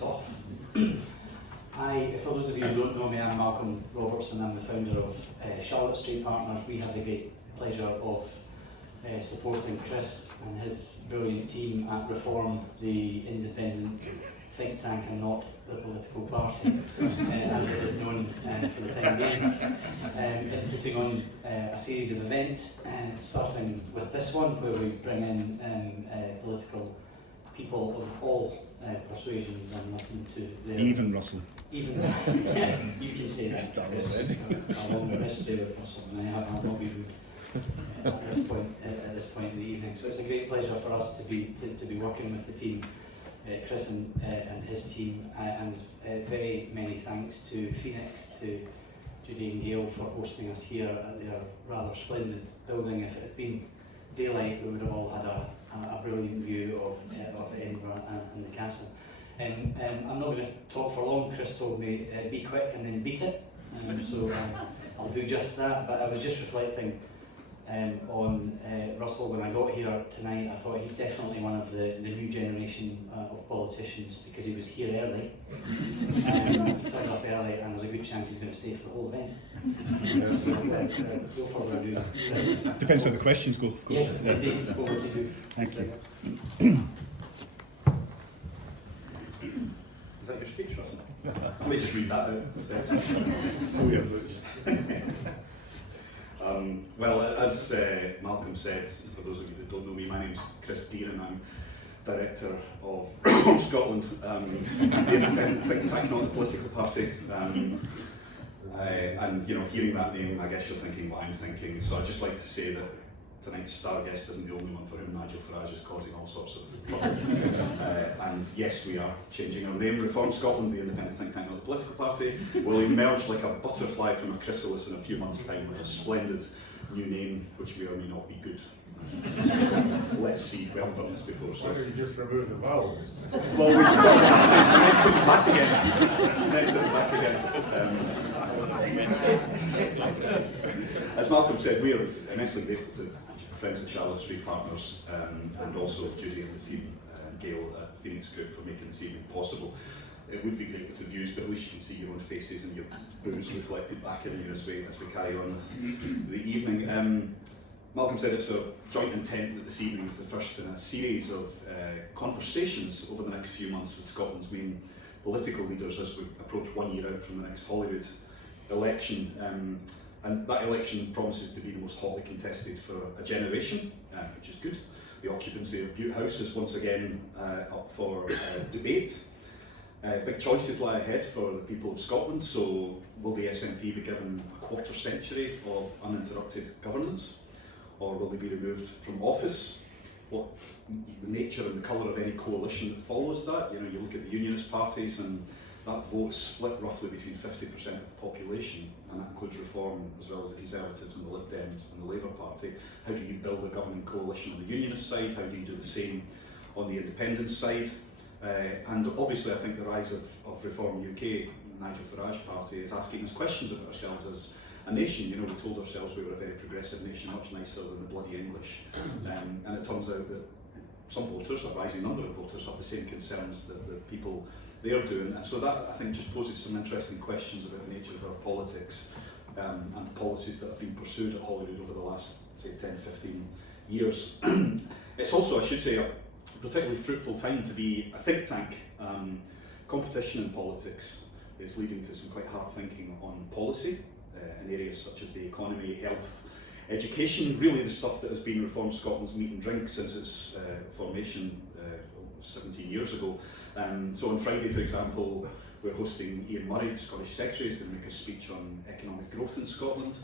this off. For those of you who don't know me, I'm Malcolm Robertson. I'm the founder of Charlotte Street Partners. We have the great pleasure of supporting Chris and his brilliant team at Reform, the independent think tank and not the political party, as it is known for the time being, putting on a series of events, starting with this one where we bring in political people of all persuasions and listen to their... Even Russell. Even, you can say that. A longer history with Russell, and I have not been at this point in the evening. So it's a great pleasure for us to be working with the team, Chris and his team, and very many thanks to Phoenix, to Judy and Gail for hosting us here at their rather splendid building. If it had been daylight, we would have all had a brilliant view of Edinburgh and the castle. I'm not going to talk for long. Chris told me be quick and then beat it, so I'll do just that. But I was just reflecting on Russell when I got here tonight. I thought he's definitely one of the new generation of politicians because he was here early. He turned up early, and there's a good chance he's going to stay for the whole event. Go further ado. Depends how the questions go, of course. Yes, indeed. Over to you. Thank you. Is that your speech, Russell? Let me just read that out instead. Well, as Malcolm said, for those of you that don't know me, my name's Chris Dean and I'm Director of Reform Scotland, the independent think tank, not the political party. And you know, hearing that name, I guess you're thinking what I'm thinking. So I'd just like to say that tonight's star guest isn't the only one for whom Nigel Farage is causing all sorts of trouble. And yes, we are changing our name. Reform Scotland, the independent think tank, not the political party, will emerge like a butterfly from a chrysalis in a few months' time with a splendid new name, which may or may not be good. Let's see. We haven't done this before, so. Why don't you just remove the vowels? Well, we thought, and then put it back again. And then put it back again. As Malcolm said, we are immensely grateful to friends at Charlotte Street Partners and also Judy and the team, Gail at Phoenix Group, for making this evening possible. It would be great with the views, but at least you can see your own faces and your booze reflected back in you as we carry on with the evening. Malcolm said it's a joint intent that this evening is the first in a series of conversations over the next few months with Scotland's main political leaders as we approach 1 year out from the next Holyrood election. And that election promises to be the most hotly contested for a generation, which is good. The occupancy of Bute House is once again up for debate. Big choices lie ahead for the people of Scotland, so will the SNP be given a quarter century of uninterrupted governance? Or will they be removed from office? What the nature and the colour of any coalition that follows that? You know, you look at the unionist parties and that vote is split roughly between 50% of the population, and that includes Reform as well as the Conservatives and the Lib Dems and the Labour Party. How do you build a governing coalition on the unionist side? How do you do the same on the independent side? And obviously I think the rise of Reform UK, Nigel Farage party, is asking us questions about ourselves as a nation. You know, we told ourselves we were a very progressive nation, much nicer than the bloody English. And it turns out that some voters, a rising number of voters, have the same concerns that the people they're doing. And so that, I think, just poses some interesting questions about the nature of our politics and policies that have been pursued at Holyrood over the last, say, 10, 15 years. It's also, I should say, a particularly fruitful time to be a think tank. Competition in politics is leading to some quite hard thinking on policy in areas such as the economy, health, education, really the stuff that has been Reform Scotland's meat and drink since its formation 17 years ago. So on Friday, for example, we're hosting Ian Murray, the Scottish Secretary, who's going to make a speech on economic growth in Scotland.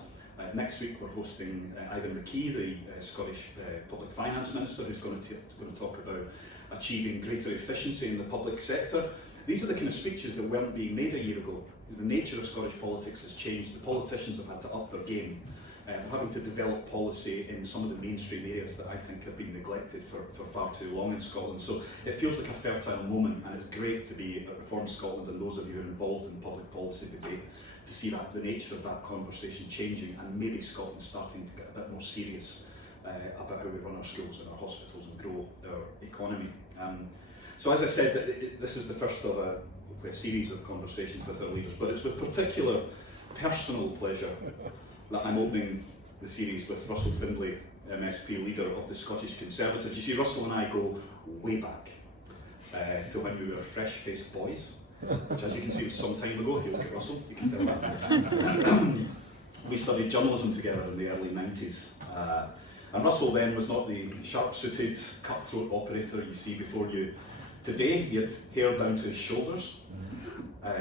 Next week we're hosting Ivan McKee, the Scottish Public Finance Minister, who's going to talk about achieving greater efficiency in the public sector. These are the kind of speeches that weren't being made a year ago. The nature of Scottish politics has changed. The politicians have had to up their game. They're having to develop policy in some of the mainstream areas that I think have been neglected for far too long in Scotland. So it feels like a fertile moment, and it's great to be at Reform Scotland and those of you who are involved in public policy debate to see that the nature of that conversation changing, and maybe Scotland starting to get a bit more serious about how we run our schools and our hospitals and grow our economy. So as I said, this is the first of hopefully a series of conversations with our leaders, but it's with particular personal pleasure that I'm opening the series with Russell Findlay, MSP leader of the Scottish Conservatives. You see, Russell and I go way back to when we were fresh-faced boys, which as you can see was some time ago. If you look at Russell, you can tell that. We studied journalism together in the early 90s. And Russell then was not the sharp-suited, cutthroat operator you see before you today. He had hair down to his shoulders.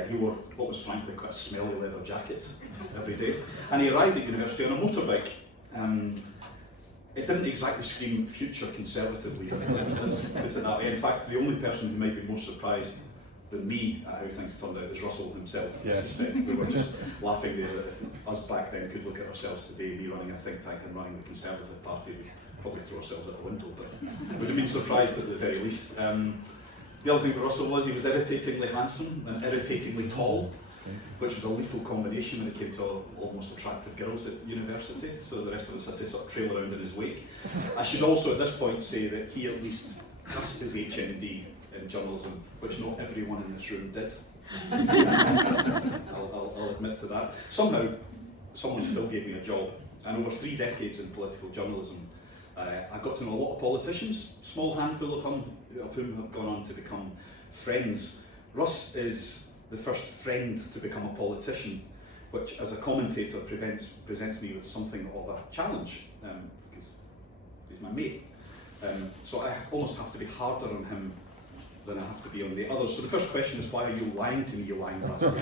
He wore what was frankly quite a smelly leather jacket every day. And he arrived at university on a motorbike. It didn't exactly scream future Conservative leader, let's put it that way. In fact, the only person who might be more surprised than me at how things turned out is Russell himself. I suspect we were just laughing there that if us back then could look at ourselves today, me running a think tank and running the Conservative Party, we'd probably throw ourselves out the window, but would have been surprised at the very least. The other thing with Russell was he was irritatingly handsome and irritatingly tall, which was a lethal combination when it came to almost attractive girls at university, so the rest of us had to sort of trail around in his wake. I should also at this point say that he at least passed his HND in journalism, which not everyone in this room did. I'll admit to that. Somehow, someone still gave me a job, and over 3 decades in political journalism, I got to know a lot of politicians, small handful of whom have gone on to become friends. Russ is the first friend to become a politician, which as a commentator presents me with something of a challenge, because he's my mate. So I almost have to be harder on him than I have to be on the others. So the first question is, why are you lying to me, you lying bastard?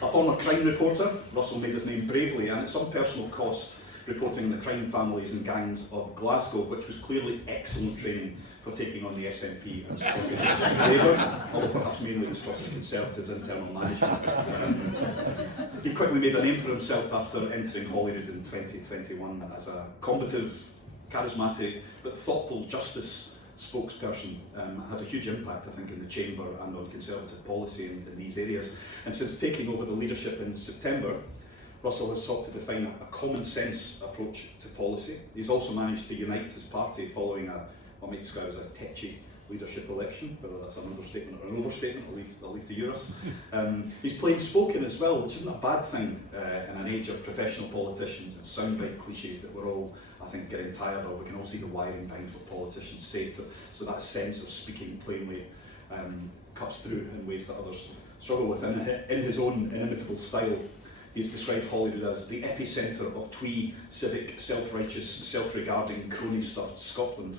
A former crime reporter, Russell made his name bravely and at some personal cost, reporting on the crime families and gangs of Glasgow, which was clearly excellent training for taking on the SNP and Scottish Labour, although perhaps mainly the Scottish Conservatives' internal management. He quickly made a name for himself after entering Holyrood in 2021 as a combative, charismatic, but thoughtful justice spokesperson. Had a huge impact, I think, in the Chamber and on Conservative policy in these areas. And since taking over the leadership in September, Russell has sought to define a common sense approach to policy. He's also managed to unite his party following what might describe as a tetchy leadership election, whether that's an understatement or an overstatement, I'll leave to you, Russ. He's plain spoken as well, which isn't a bad thing in an age of professional politicians and soundbite cliches that we're all, I think, getting tired of. We can all see the wiring behind what politicians say, so that sense of speaking plainly cuts through in ways that others struggle with. And in his own inimitable style, he's described Holyrood as the epicentre of twee, civic, self-righteous, self-regarding, crony-stuffed Scotland,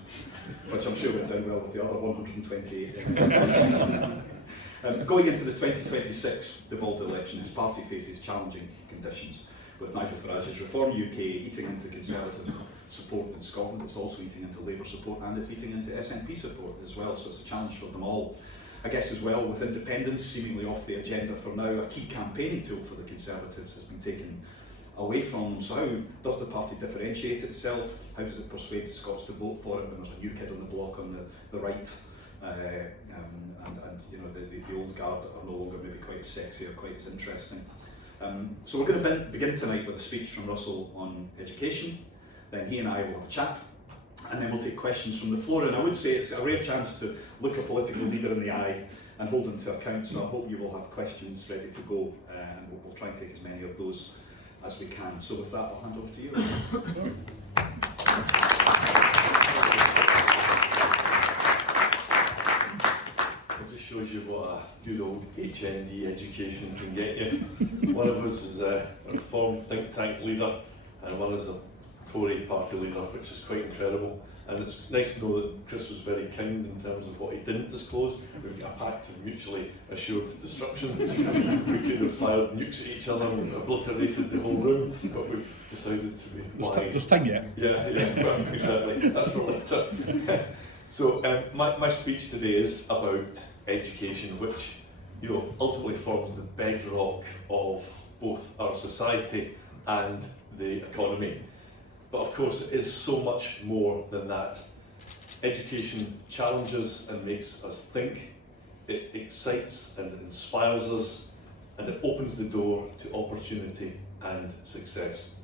which I'm sure went down well with the other 128. Going into the 2026 devolved election, his party faces challenging conditions, with Nigel Farage's Reform UK eating into Conservative support in Scotland. It's also eating into Labour support and it's eating into SNP support as well, so it's a challenge for them all. I guess as well, with independence seemingly off the agenda for now, a key campaigning tool for the Conservatives has been taken away from them. So how does the party differentiate itself? How does it persuade Scots to vote for it when there's a new kid on the block on the right? And you know, the old guard are no longer maybe quite as sexy or quite as interesting. So we're going to begin tonight with a speech from Russell on education. Then he and I will have a chat. And then we'll take questions from the floor. And I would say it's a rare chance to look a political leader in the eye and hold them to account. So I hope you will have questions ready to go, and we'll try and take as many of those as we can. So with that, I'll hand over to you. It just shows you what a good old HND education can get you. One of us is a reformed think tank leader, and one is a Tory party leader, which is quite incredible. And it's nice to know that Chris was very kind in terms of what he didn't disclose. We've got a pact of mutually assured destruction. We could have fired nukes at each other and obliterated the whole room, but we've decided to be wise. There's time yet. Yeah, well, exactly. That's for later. So my speech today is about education, which ultimately forms the bedrock of both our society and the economy. But of course, it is so much more than that. Education challenges and makes us think, it excites and inspires us, and it opens the door to opportunity and success.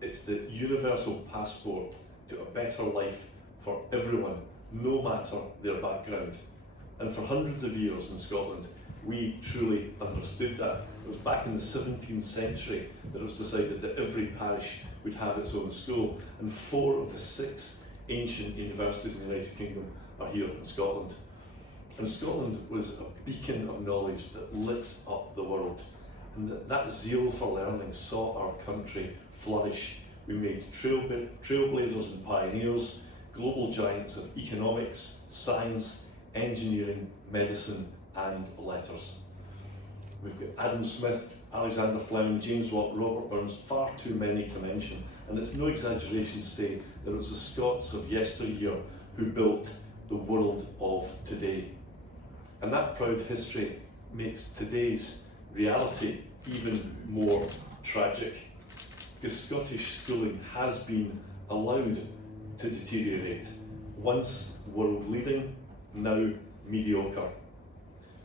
It's the universal passport to a better life for everyone, no matter their background. And for hundreds of years in Scotland, we truly understood that. It was back in the 17th century that it was decided that every parish would have its own school, and 4 of the 6 ancient universities in the United Kingdom are here in Scotland. And Scotland was a beacon of knowledge that lit up the world, and that zeal for learning saw our country flourish. We made trailblazers and pioneers, global giants of economics, science, engineering, medicine and letters. We've got Adam Smith, Alexander Fleming, James Watt, Robert Burns, far too many to mention, and it's no exaggeration to say that it was the Scots of yesteryear who built the world of today. And that proud history makes today's reality even more tragic, because Scottish schooling has been allowed to deteriorate. Once world leading, now mediocre.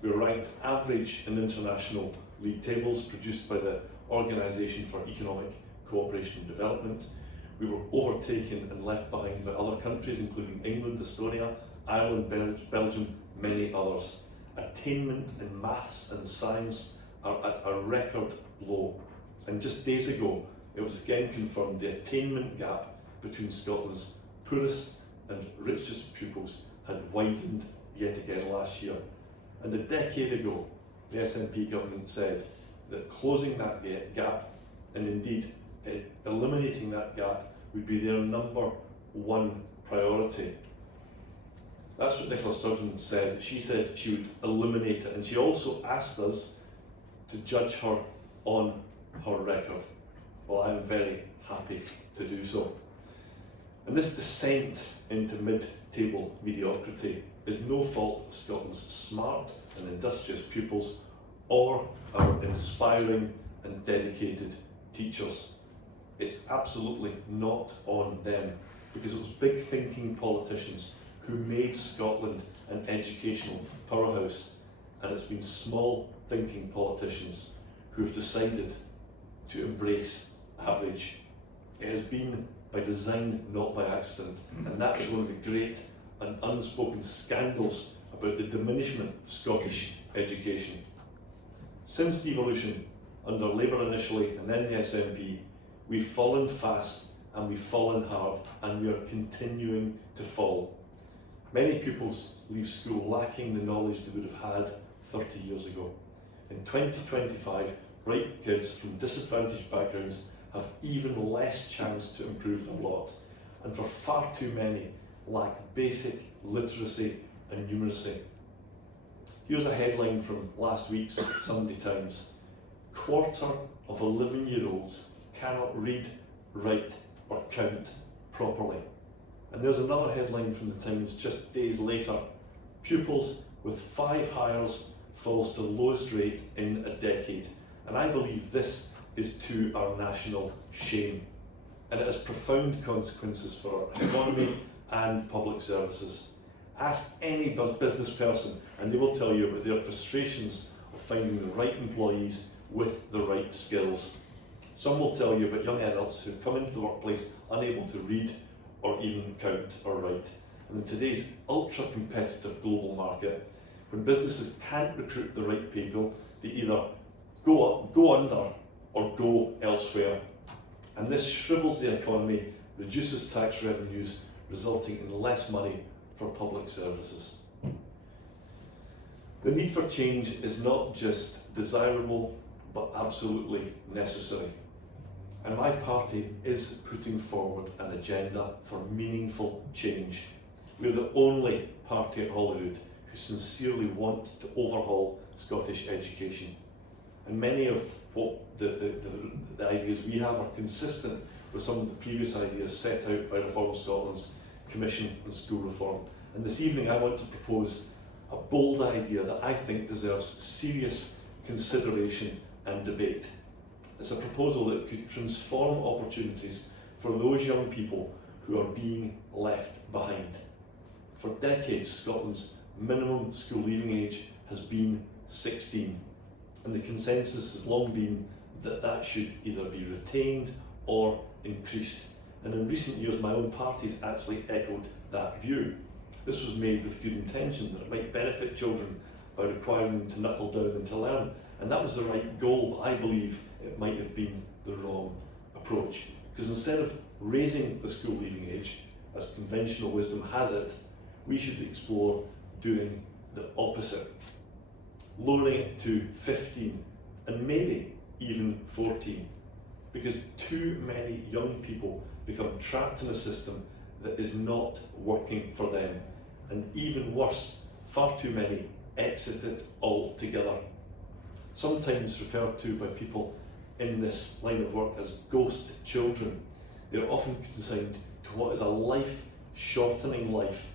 We were ranked average in international league tables produced by the Organisation for Economic Cooperation and Development. We were overtaken and left behind by other countries, including England, Estonia, Ireland, Belgium, many others. Attainment in maths and science are at a record low. And just days ago, it was again confirmed the attainment gap between Scotland's poorest and richest pupils had widened yet again last year. And a decade ago, the SNP government said that closing that gap, and indeed eliminating that gap, would be their #1 priority. That's what Nicola Sturgeon said. She said she would eliminate it, and she also asked us to judge her on her record. Well, I'm very happy to do so. And this descent into mid-table mediocrity is no fault of Scotland's smart and industrious pupils or our inspiring and dedicated teachers. It's absolutely not on them, because it was big thinking politicians who made Scotland an educational powerhouse, and it's been small thinking politicians who have decided to embrace average. It has been by design, not by accident, and that is one of the great and unspoken scandals about the diminishment of Scottish education. Since devolution, under Labour initially and then the SNP, we've fallen fast and we've fallen hard, and we are continuing to fall. Many pupils leave school lacking the knowledge they would have had 30 years ago. In 2025, bright kids from disadvantaged backgrounds have even less chance to improve their lot, and for far too many lack basic literacy and numeracy. Here's a headline from last week's Sunday Times. 1/4 of 11-year-olds cannot read, write or count properly. And there's another headline from the Times just days later. Pupils with 5 hires falls to the lowest rate in a decade. And I believe this is to our national shame. And it has profound consequences for our economy and public services. Ask any business person and they will tell you about their frustrations of finding the right employees with the right skills. Some will tell you about young adults who come into the workplace unable to read or even count or write. And in today's ultra-competitive global market, when businesses can't recruit the right people, they either go under or go elsewhere. And this shrivels the economy, reduces tax revenues, resulting in less money for public services. The need for change is not just desirable, but absolutely necessary. And my party is putting forward an agenda for meaningful change. We're the only party at Holyrood who sincerely want to overhaul Scottish education. And many of what the ideas we have are consistent with some of the previous ideas set out by Reform Scotland's Commission on School Reform. And this evening I want to propose a bold idea that I think deserves serious consideration and debate. It's a proposal that could transform opportunities for those young people who are being left behind. For decades, Scotland's minimum school leaving age has been 16, and the consensus has long been that that should either be retained or increased. And in recent years, my own party has actually echoed that view. This was made with good intention, that it might benefit children by requiring them to knuckle down and to learn. And that was the right goal, but I believe it might have been the wrong approach. Because instead of raising the school leaving age, as conventional wisdom has it, we should explore doing the opposite. Lowering it to 15 and maybe even 14. Because too many young people become trapped in a system that is not working for them. And even worse, far too many exit it altogether. Sometimes referred to by people in this line of work as ghost children. They're often consigned to what is a life-shortening life,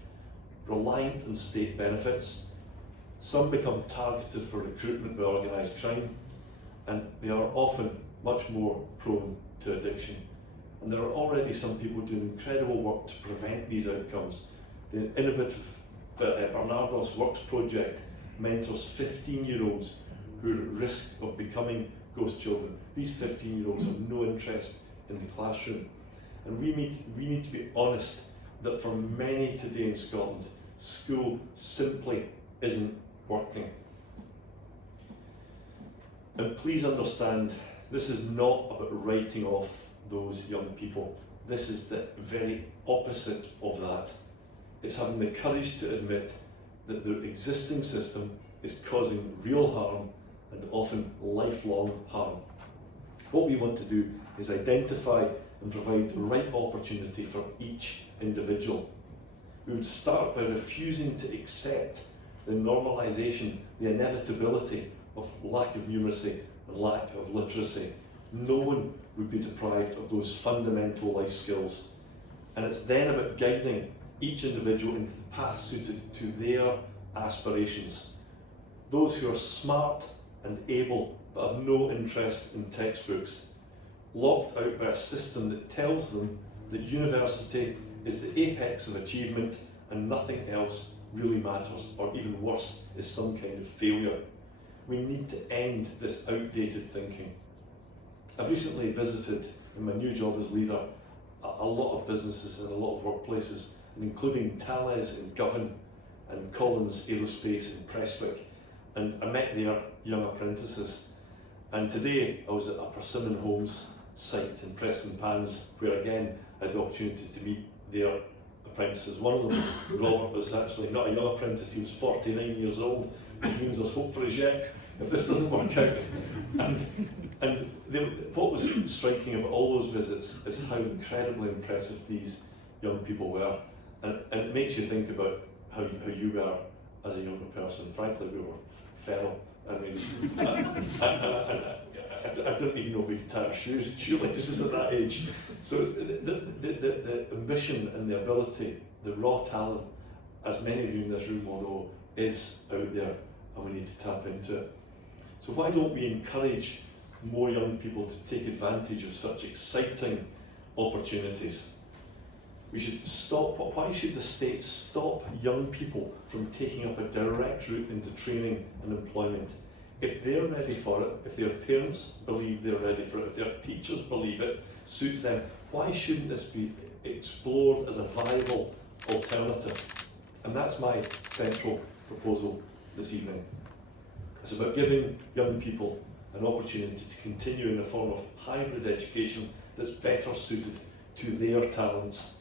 reliant on state benefits. Some become targeted for recruitment by organised crime, and they are often much more prone to addiction. And there are already some people doing incredible work to prevent these outcomes. The innovative Bernardo's Works project mentors 15-year-olds who are at risk of becoming ghost children. These 15-year-olds have no interest in the classroom. And we need to be honest that for many today in Scotland, school simply isn't working. And please understand, this is not about writing off those young people. This is the very opposite of that. It's having the courage to admit that the existing system is causing real harm and often lifelong harm. What we want to do is identify and provide the right opportunity for each individual. We would start by refusing to accept the normalisation, the inevitability of lack of numeracy and lack of literacy. No one would be deprived of those fundamental life skills. And it's then about guiding each individual into the path suited to their aspirations. Those who are smart and able but have no interest in textbooks, locked out by a system that tells them that university is the apex of achievement and nothing else really matters, or even worse, is some kind of failure. We need to end this outdated thinking. I've recently visited, in my new job as leader, a lot of businesses and a lot of workplaces, including Thales in Govan and Collins Aerospace in Prestwick, and I met their young apprentices. And today I was at a Persimmon Homes site in Preston Pans, where again I had the opportunity to meet their apprentices. One of them, Robert, was actually not a young apprentice, he was 49 years old, which means there's hope for his yet if this doesn't work out. What was striking about all those visits is how incredibly impressive these young people were. And it makes you think about how you were as a younger person. Frankly, we were feral. I mean, I don't even know if we could tie our shoelaces at that age. So the ambition and the ability, the raw talent, as many of you in this room will know, is out there, and we need to tap into it. So why don't we encourage more young people to take advantage of such exciting opportunities? We should stop. Why should the state stop young people from taking up a direct route into training and employment? If they're ready for it, if their parents believe they're ready for it, if their teachers believe it suits them, why shouldn't this be explored as a viable alternative? And that's my central proposal this evening. It's about giving young people an opportunity to continue in a form of hybrid education that's better suited to their talents.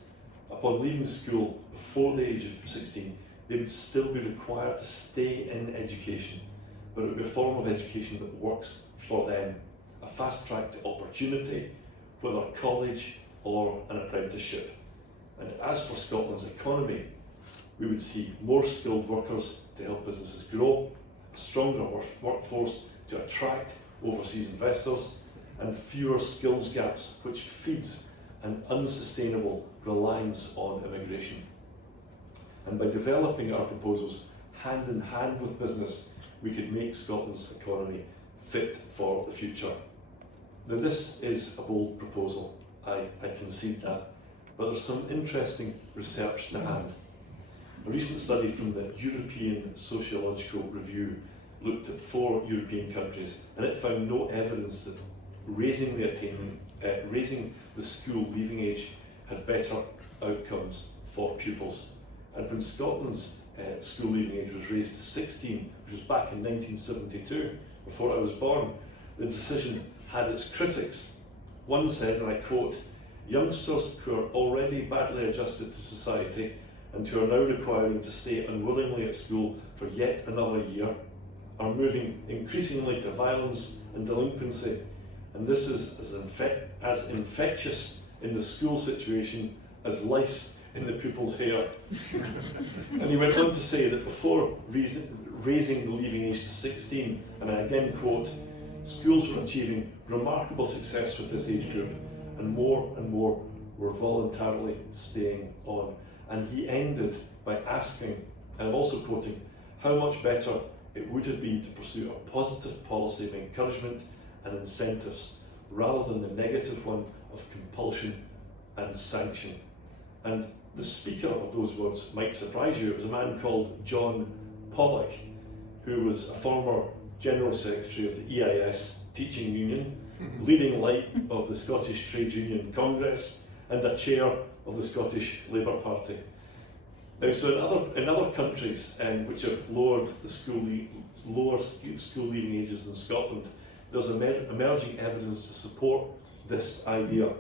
Upon leaving school before the age of 16, they would still be required to stay in education, but it would be a form of education that works for them, a fast track to opportunity, whether college or an apprenticeship. And as for Scotland's economy, we would see more skilled workers to help businesses grow, a stronger workforce to attract overseas investors, and fewer skills gaps, which feeds an unsustainable reliance on immigration. And by developing our proposals hand in hand with business, we could make Scotland's economy fit for the future. Now, this is a bold proposal, I concede that, but there's some interesting research to hand. A recent study from the European Sociological Review looked at 4 European countries, and it found no evidence that raising the school leaving age had better outcomes for pupils. And when Scotland's school leaving age was raised to 16, which was back in 1972, before I was born, the decision had its critics. One said, and I quote, "Youngsters who are already badly adjusted to society and who are now requiring to stay unwillingly at school for yet another year are moving increasingly to violence and delinquency, and this is as infectious in the school situation as lice in the pupil's hair." And he went on to say that before raising the leaving age to 16, and I again quote, "Schools were achieving remarkable success with this age group, and more were voluntarily staying on." And he ended by asking, and I'm also quoting, how much better it would have been to pursue a positive policy of encouragement and incentives rather than the negative one of compulsion and sanction. And the speaker of those words might surprise you. It was a man called John Pollock, who was a former General Secretary of the EIS Teaching Union, leading light of the Scottish Trade Union Congress, and a chair of the Scottish Labour Party. Now, so in other countries which have lower school leaving ages than Scotland, there's emerging evidence to support this idea.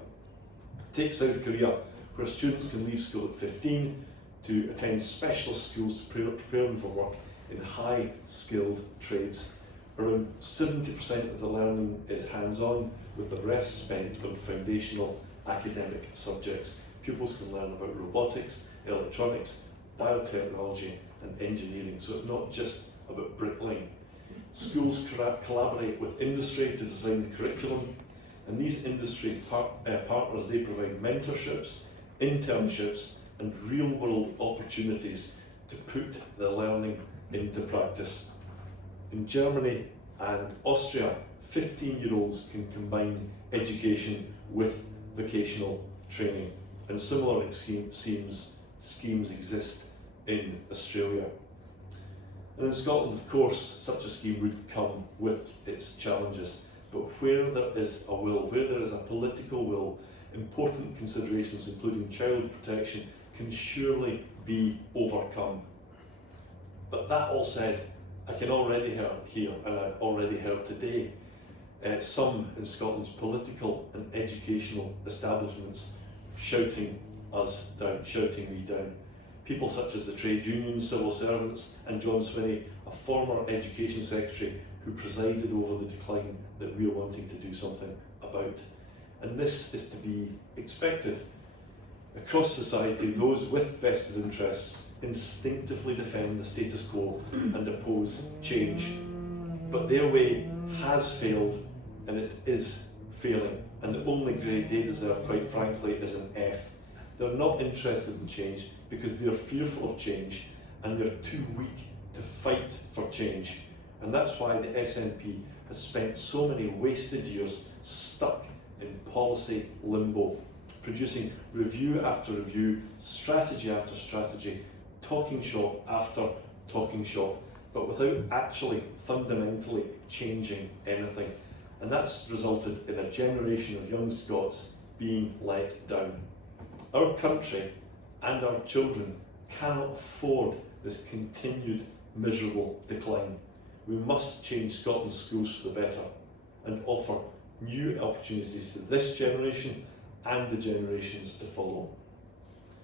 Take South Korea, where students can leave school at 15 to attend specialist schools to prepare them for work in high-skilled trades. Around 70% of the learning is hands-on, with the rest spent on foundational academic subjects. Pupils can learn about robotics, electronics, biotechnology and engineering, so it's not just about bricklaying. Schools collaborate with industry to design the curriculum, and these industry partners, they provide mentorships, internships and real-world opportunities to put the learning into practice. In Germany and Austria, 15-year-olds can combine education with vocational training, and similar schemes exist in Australia. And in Scotland, of course, such a scheme would come with its challenges, but where there is a will, where there is a political will, important considerations including child protection can surely be overcome. But that all said, I can already hear, and I've already heard today, some in Scotland's political and educational establishments shouting us down, shouting me down. People such as the trade unions, civil servants, and John Swinney, a former education secretary who presided over the decline that we are wanting to do something about. And this is to be expected. Across society, those with vested interests instinctively defend the status quo and oppose change. But their way has failed, and it is failing, and the only grade they deserve, quite frankly, is an F. They're not interested in change because they're fearful of change and they're too weak to fight for change. And that's why the SNP has spent so many wasted years stuck in policy limbo, producing review after review, strategy after strategy, talking shop after talking shop, but without actually fundamentally changing anything. And that's resulted in a generation of young Scots being let down. Our country and our children cannot afford this continued miserable decline. We must change Scotland's schools for the better and offer new opportunities to this generation and the generations to follow.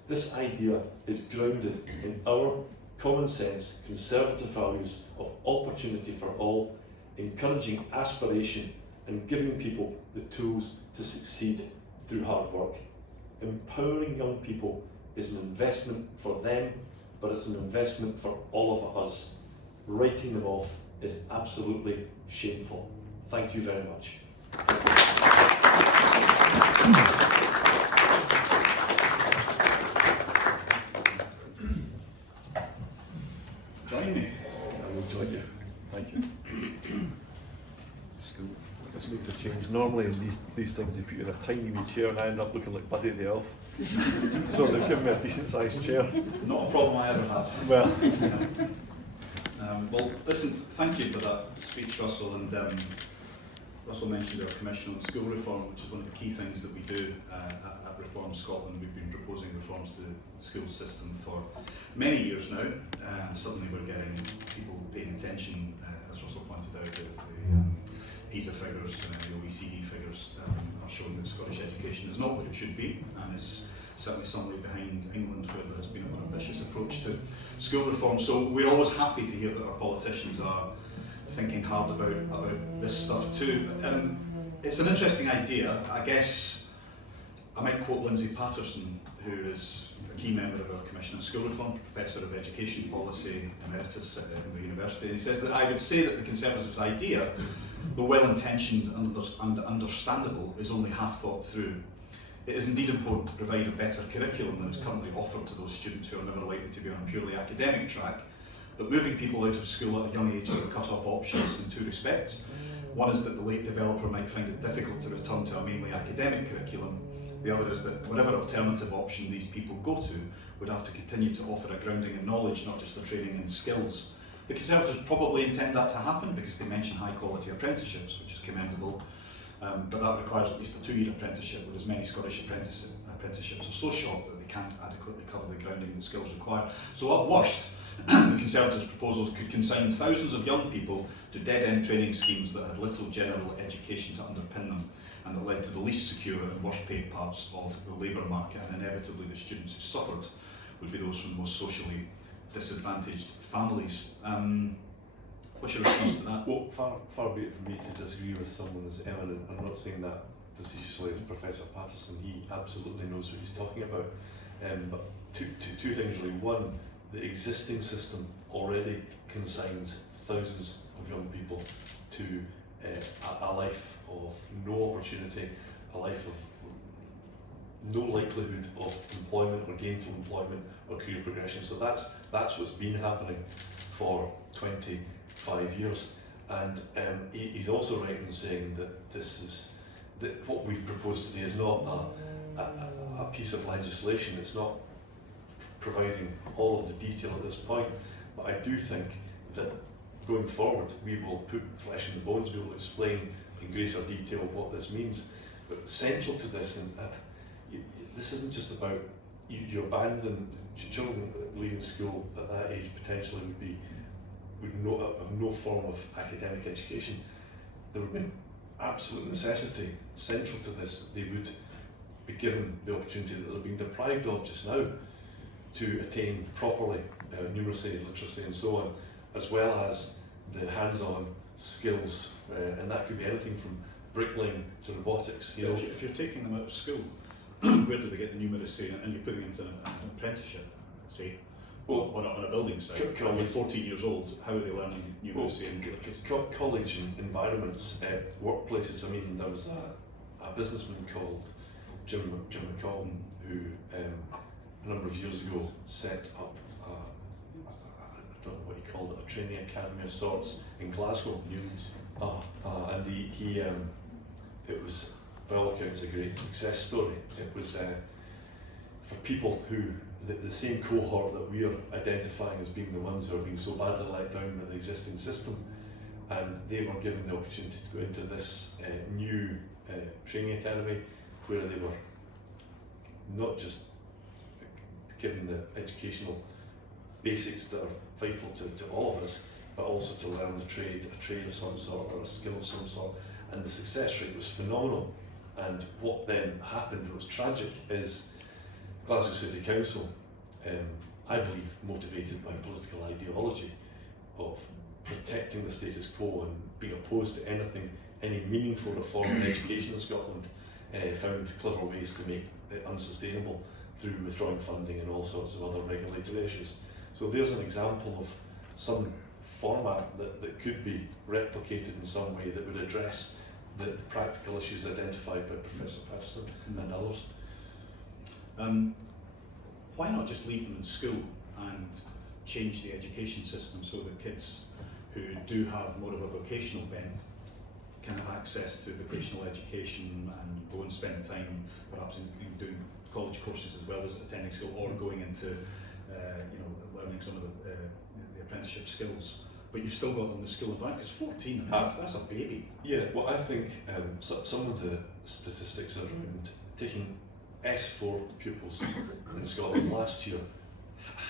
This idea is grounded in our common sense, conservative values of opportunity for all, encouraging aspiration and giving people the tools to succeed through hard work. Empowering young people is an investment for them, but it's an investment for all of us. Writing them off is absolutely shameful. Thank you very much. Join me. I will join you. Thank you. School. This makes a change. Normally in these things they put you in a tiny wee chair and I end up looking like Buddy the Elf. So they've given me a decent sized chair. Not a problem I ever have. Well, well, listen, thank you for that speech, Russell. And Russell mentioned our Commission on School Reform, which is one of the key things that we do at Reform Scotland. We've been proposing proposing reforms to the school system for many years now, and suddenly we're getting people paying attention, as Russell pointed out, the PISA figures, the OECD figures are showing that Scottish education is not what it should be, and is certainly some way behind England, where there has been a more ambitious approach to school reform. So we're always happy to hear that our politicians are thinking hard about this stuff too. It's an interesting idea. I guess I might quote Lindsay Patterson, who is a key member of our Commission on School Reform, Professor of Education Policy Emeritus at Findlay University, and he says that I would say that the Conservatives' idea, though well-intentioned and understandable, is only half thought through. It is indeed important to provide a better curriculum than is currently offered to those students who are never likely to be on a purely academic track, but moving people out of school at a young age will cut off options in two respects. One is that the late developer might find it difficult to return to a mainly academic curriculum. The other is that whatever alternative option these people go to would have to continue to offer a grounding in knowledge, not just a training in skills. The Conservatives probably intend that to happen because they mention high quality apprenticeships, which is commendable, but that requires at least a 2-year apprenticeship, whereas many Scottish apprenticeships are so short that they can't adequately cover the grounding that skills require. So at worst, the Conservatives' proposals could consign thousands of young people to dead-end training schemes that had little general education to underpin them, and that led to the least secure and worst paid parts of the labour market, and inevitably the students who suffered would be those from the most socially disadvantaged families. What's your response to that? Well, far be it from me to disagree with someone as eminent. I'm not saying that facetiously as Professor Patterson. He absolutely knows what he's talking about. But two things really. One, the existing system already consigns thousands of young people to a life of no opportunity, a life of no likelihood of employment or gainful employment or career progression. So that's what's been happening for 25 years. And he's also right in saying that what we've proposed today is not a piece of legislation. It's not providing all of the detail at this point, but I do think that going forward we will put flesh in the bones, we will explain in greater detail what this means. But central to this, and this isn't just about you abandon children leaving school at that age potentially would have no form of academic education. There would be absolute necessity central to this. They would be given the opportunity that they're being deprived of just now to attain properly numeracy, literacy and so on, as well as the hands-on skills, and that could be anything from bricklaying to robotics. You know, if you're taking them out of school, where do they get the numeracy, and you're putting them into an apprenticeship, say, well, on a building site, when they're 14 years old, how are they learning numeracy? College environments, workplaces. I mean, there was a businessman called Jim McCall who a number of years ago set up I don't know what he called it, a training academy of sorts in Glasgow. And he it was by all accounts a great success story. It was for people who the same cohort that we are identifying as being the ones who are being so badly let down by the existing system, and they were given the opportunity to go into this new training academy where they were not just given the educational basics that are vital to all of us, but also to learn a trade of some sort or a skill of some sort, and the success rate was phenomenal. And what then happened, what was tragic, is Glasgow City Council, I believe motivated by political ideology of protecting the status quo and being opposed to any meaningful reform in education in Scotland, found clever ways to make it unsustainable through withdrawing funding and all sorts of other regulatory issues. So there's an example of some format that could be replicated in some way that would address the practical issues identified by Professor Patterson and others. Why not just leave them in school and change the education system so that kids who do have more of a vocational bent can have access to vocational education and go and spend time perhaps in doing college courses as well as attending school, or going into learning some of the apprenticeship skills, but you've still got them in the school environment, because 14, I mean, that's a baby. Yeah, well I think some of the statistics around taking S4 pupils in Scotland last year,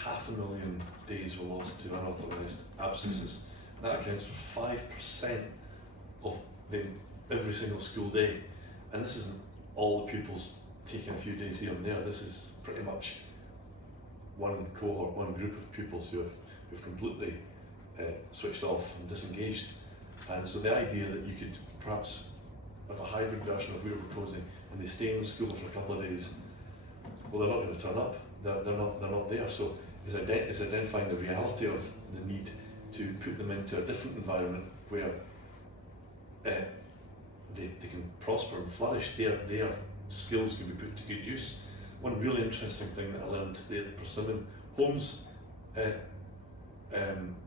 500,000 days were lost to unauthorised absences. That accounts for 5% of every single school day. And this isn't all the pupils taking a few days here and there. This is pretty much one cohort, one group of pupils who've completely switched off and disengaged. And so the idea that you could perhaps have a hybrid version of what we're proposing, and they stay in school for a couple of days, well, they're not going to turn up. They're not there. So it's identifying the reality of the need to put them into a different environment where they can prosper and flourish. Their skills can be put to good use. One really interesting thing that I learned today at the Persimmon Homes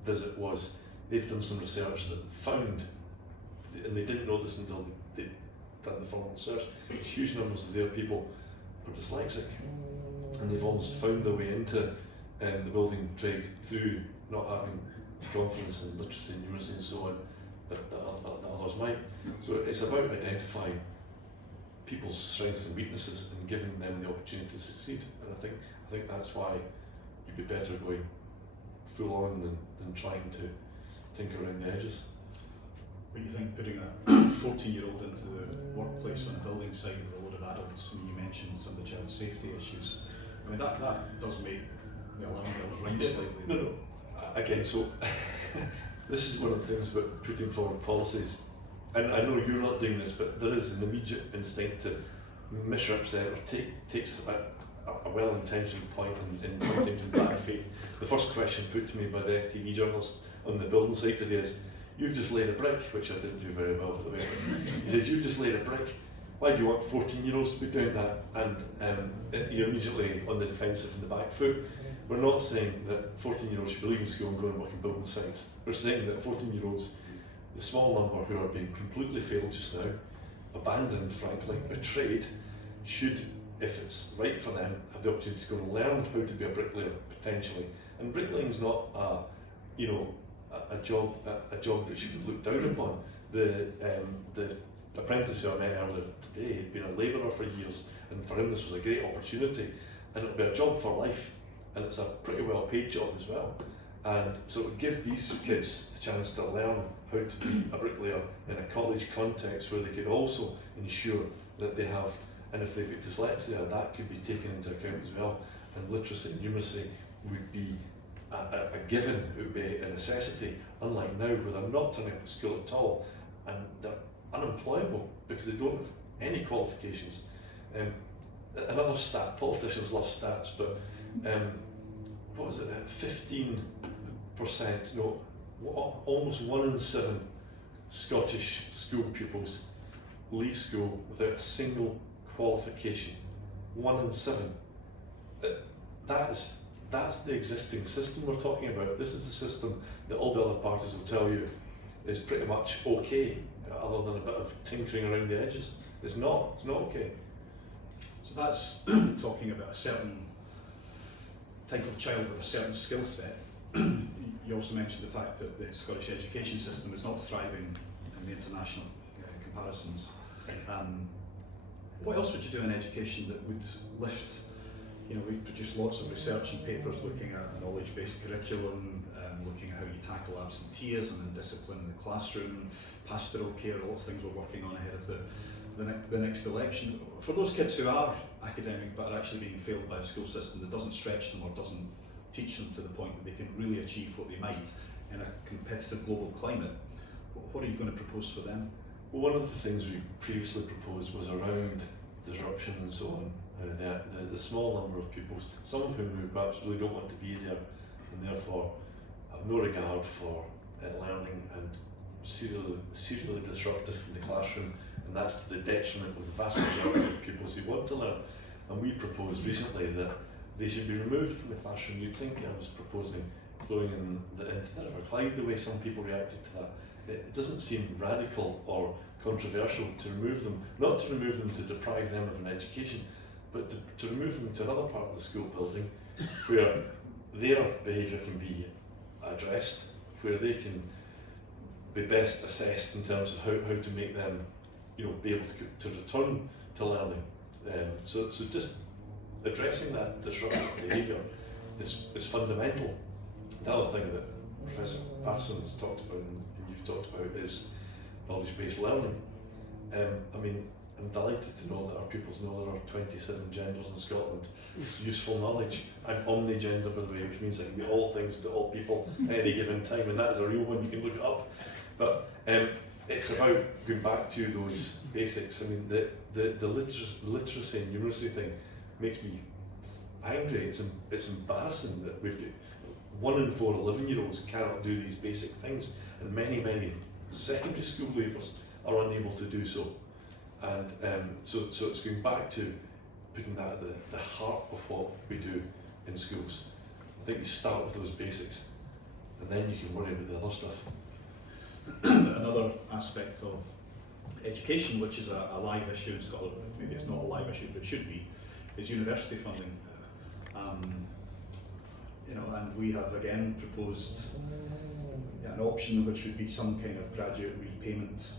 visit was they've done some research that found, and they didn't know this until they'd done the formal research, huge numbers of their people are dyslexic, and they've almost found their way into the building trade through not having confidence in literacy, numeracy and so on that others might. So it's about identifying people's strengths and weaknesses and giving them the opportunity to succeed. And I think that's why you'd be better going full on than trying to tinker around the edges. But you think putting a 14-year-old into the workplace on a building site with a load of adults, and you mentioned some of the child safety issues, I mean that does make the alarm bells ring slightly. No. Again, so this is one of the things about putting forward policies, and I know you're not doing this, but there is an immediate instinct to misrepresent or take a well-intentioned point and sometimes in bad faith. The first question put to me by the STV journalist on the building site today is, "You've just laid a brick," which I didn't do very well, by the way. He said, "You've just laid a brick. Why do you want 14-year-olds to be doing that?" And you're immediately on the defensive in the back foot. We're not saying that 14-year-olds should be leaving school and going and work in building sites. We're saying that 14-year-olds, the small number who are being completely failed just now, abandoned, frankly, betrayed, should, if it's right for them, have the opportunity to go and learn how to be a bricklayer potentially. And bricklaying is not a job that should be looked down upon. The apprentice who I met earlier today had been a labourer for years, and for him this was a great opportunity, and it'll be a job for life, and it's a pretty well paid job as well. And so it would give these kids the chance to learn how to be a bricklayer in a college context where they could also ensure that they have, and if they've got dyslexia, that could be taken into account as well, and literacy and numeracy would be a given, it would be a necessity, unlike now where they're not turning up at school at all and they're unemployable because they don't have any qualifications. Another stat, politicians love stats, but what was it, 15%, no, almost 1 in 7 Scottish school pupils leave school without a single qualification. 1 in 7. That's the existing system we're talking about. This is the system that all the other parties will tell you is pretty much okay, other than a bit of tinkering around the edges. It's not okay. So that's talking about a certain type of child with a certain skill set. You also mentioned the fact that the Scottish education system is not thriving in the international comparisons. What else would you do in education that would lift? We've produced lots of research and papers looking at a knowledge-based curriculum, looking at how you tackle absenteeism and discipline in the classroom, pastoral care, all those things we're working on ahead of the next election. For those kids who are academic but are actually being failed by a school system that doesn't stretch them or doesn't teach them to the point that they can really achieve what they might in a competitive global climate, what are you going to propose for them? Well, one of the things we previously proposed was around disruption and so on. The small number of pupils, some of whom who perhaps really don't want to be there and therefore have no regard for learning and serially disruptive from the classroom, and that's to the detriment of the vast majority of pupils who want to learn. And we proposed recently that they should be removed from the classroom. You'd think I was proposing throwing into the River Clyde the way some people reacted to that. It doesn't seem radical or controversial to remove them, not to remove them to deprive them of an education, but to remove them to another part of the school building where their behaviour can be addressed, where they can be best assessed in terms of how to make them be able to return to learning. So just addressing that disruptive behaviour is fundamental. The other thing that Professor Patterson has talked about and you've talked about is knowledge-based learning. I mean, I'm delighted to know that our pupils know there are 27 genders in Scotland. It's useful knowledge. I'm omni-gender, by the way, which means I can be all things to all people at any given time, and that is a real one. You can look it up. But it's about going back to those basics. I mean, the literacy and numeracy thing makes me angry. It's embarrassing that we've got 1 in 4 11-year-olds cannot do these basic things, and many secondary school leavers are unable to do so. And so it's going back to putting that at the heart of what we do in schools. I think you start with those basics, and then you can worry about the other stuff. Another aspect of education, which is a live issue in Scotland, maybe it's not a live issue, but it should be, is university funding. And we have again proposed an option which would be some kind of graduate repayment.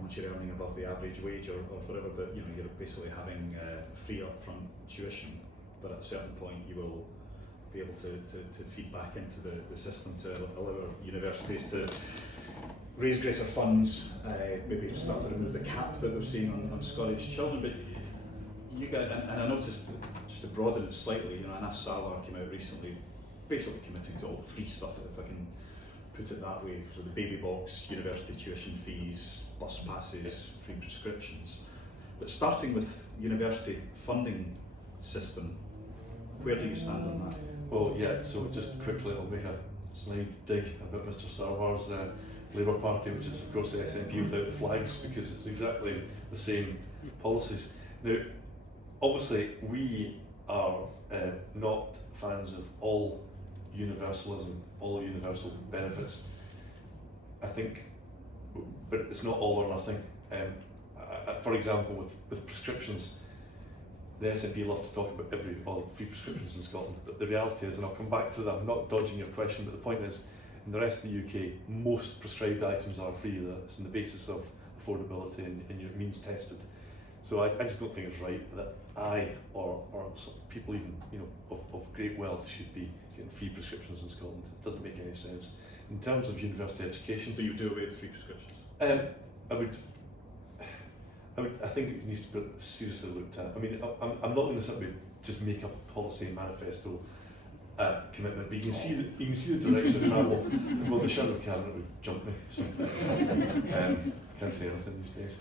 Once you're earning above the average wage or whatever, but you're basically having free upfront tuition, but at a certain point you will be able to feed back into the system to allow universities to raise greater funds, maybe start to remove the cap that we're seeing on Scottish children. But you get, and I noticed, just to broaden it slightly, Anna Salar came out recently basically committing to all the free stuff, if I can put it that way. So the baby box, university tuition fees, bus passes, free prescriptions. But starting with university funding system, where do you stand on that? Well, yeah, so just quickly I'll make a snide dig about Mr Sarwar's Labour Party, which is of course the SNP without the flags, because it's exactly the same policies. Now, obviously we are not fans of all universalism, all universal benefits. I think, but it's not all or nothing. For example, with prescriptions, the SNP love to talk about all free prescriptions in Scotland, but the reality is, and I'll come back to that, I'm not dodging your question, but the point is, in the rest of the UK, most prescribed items are free. That's on the basis of affordability and your means tested. So I just don't think it's right that I or people even of great wealth should be getting free prescriptions in Scotland. It doesn't make any sense. In terms of university education, so you do away with free prescriptions? I think it needs to be seriously looked at. I mean, I'm not going to simply just make up a policy manifesto commitment, but you can see the direction of travel. Well, the shadow cabinet would jump me, so can't say anything these days.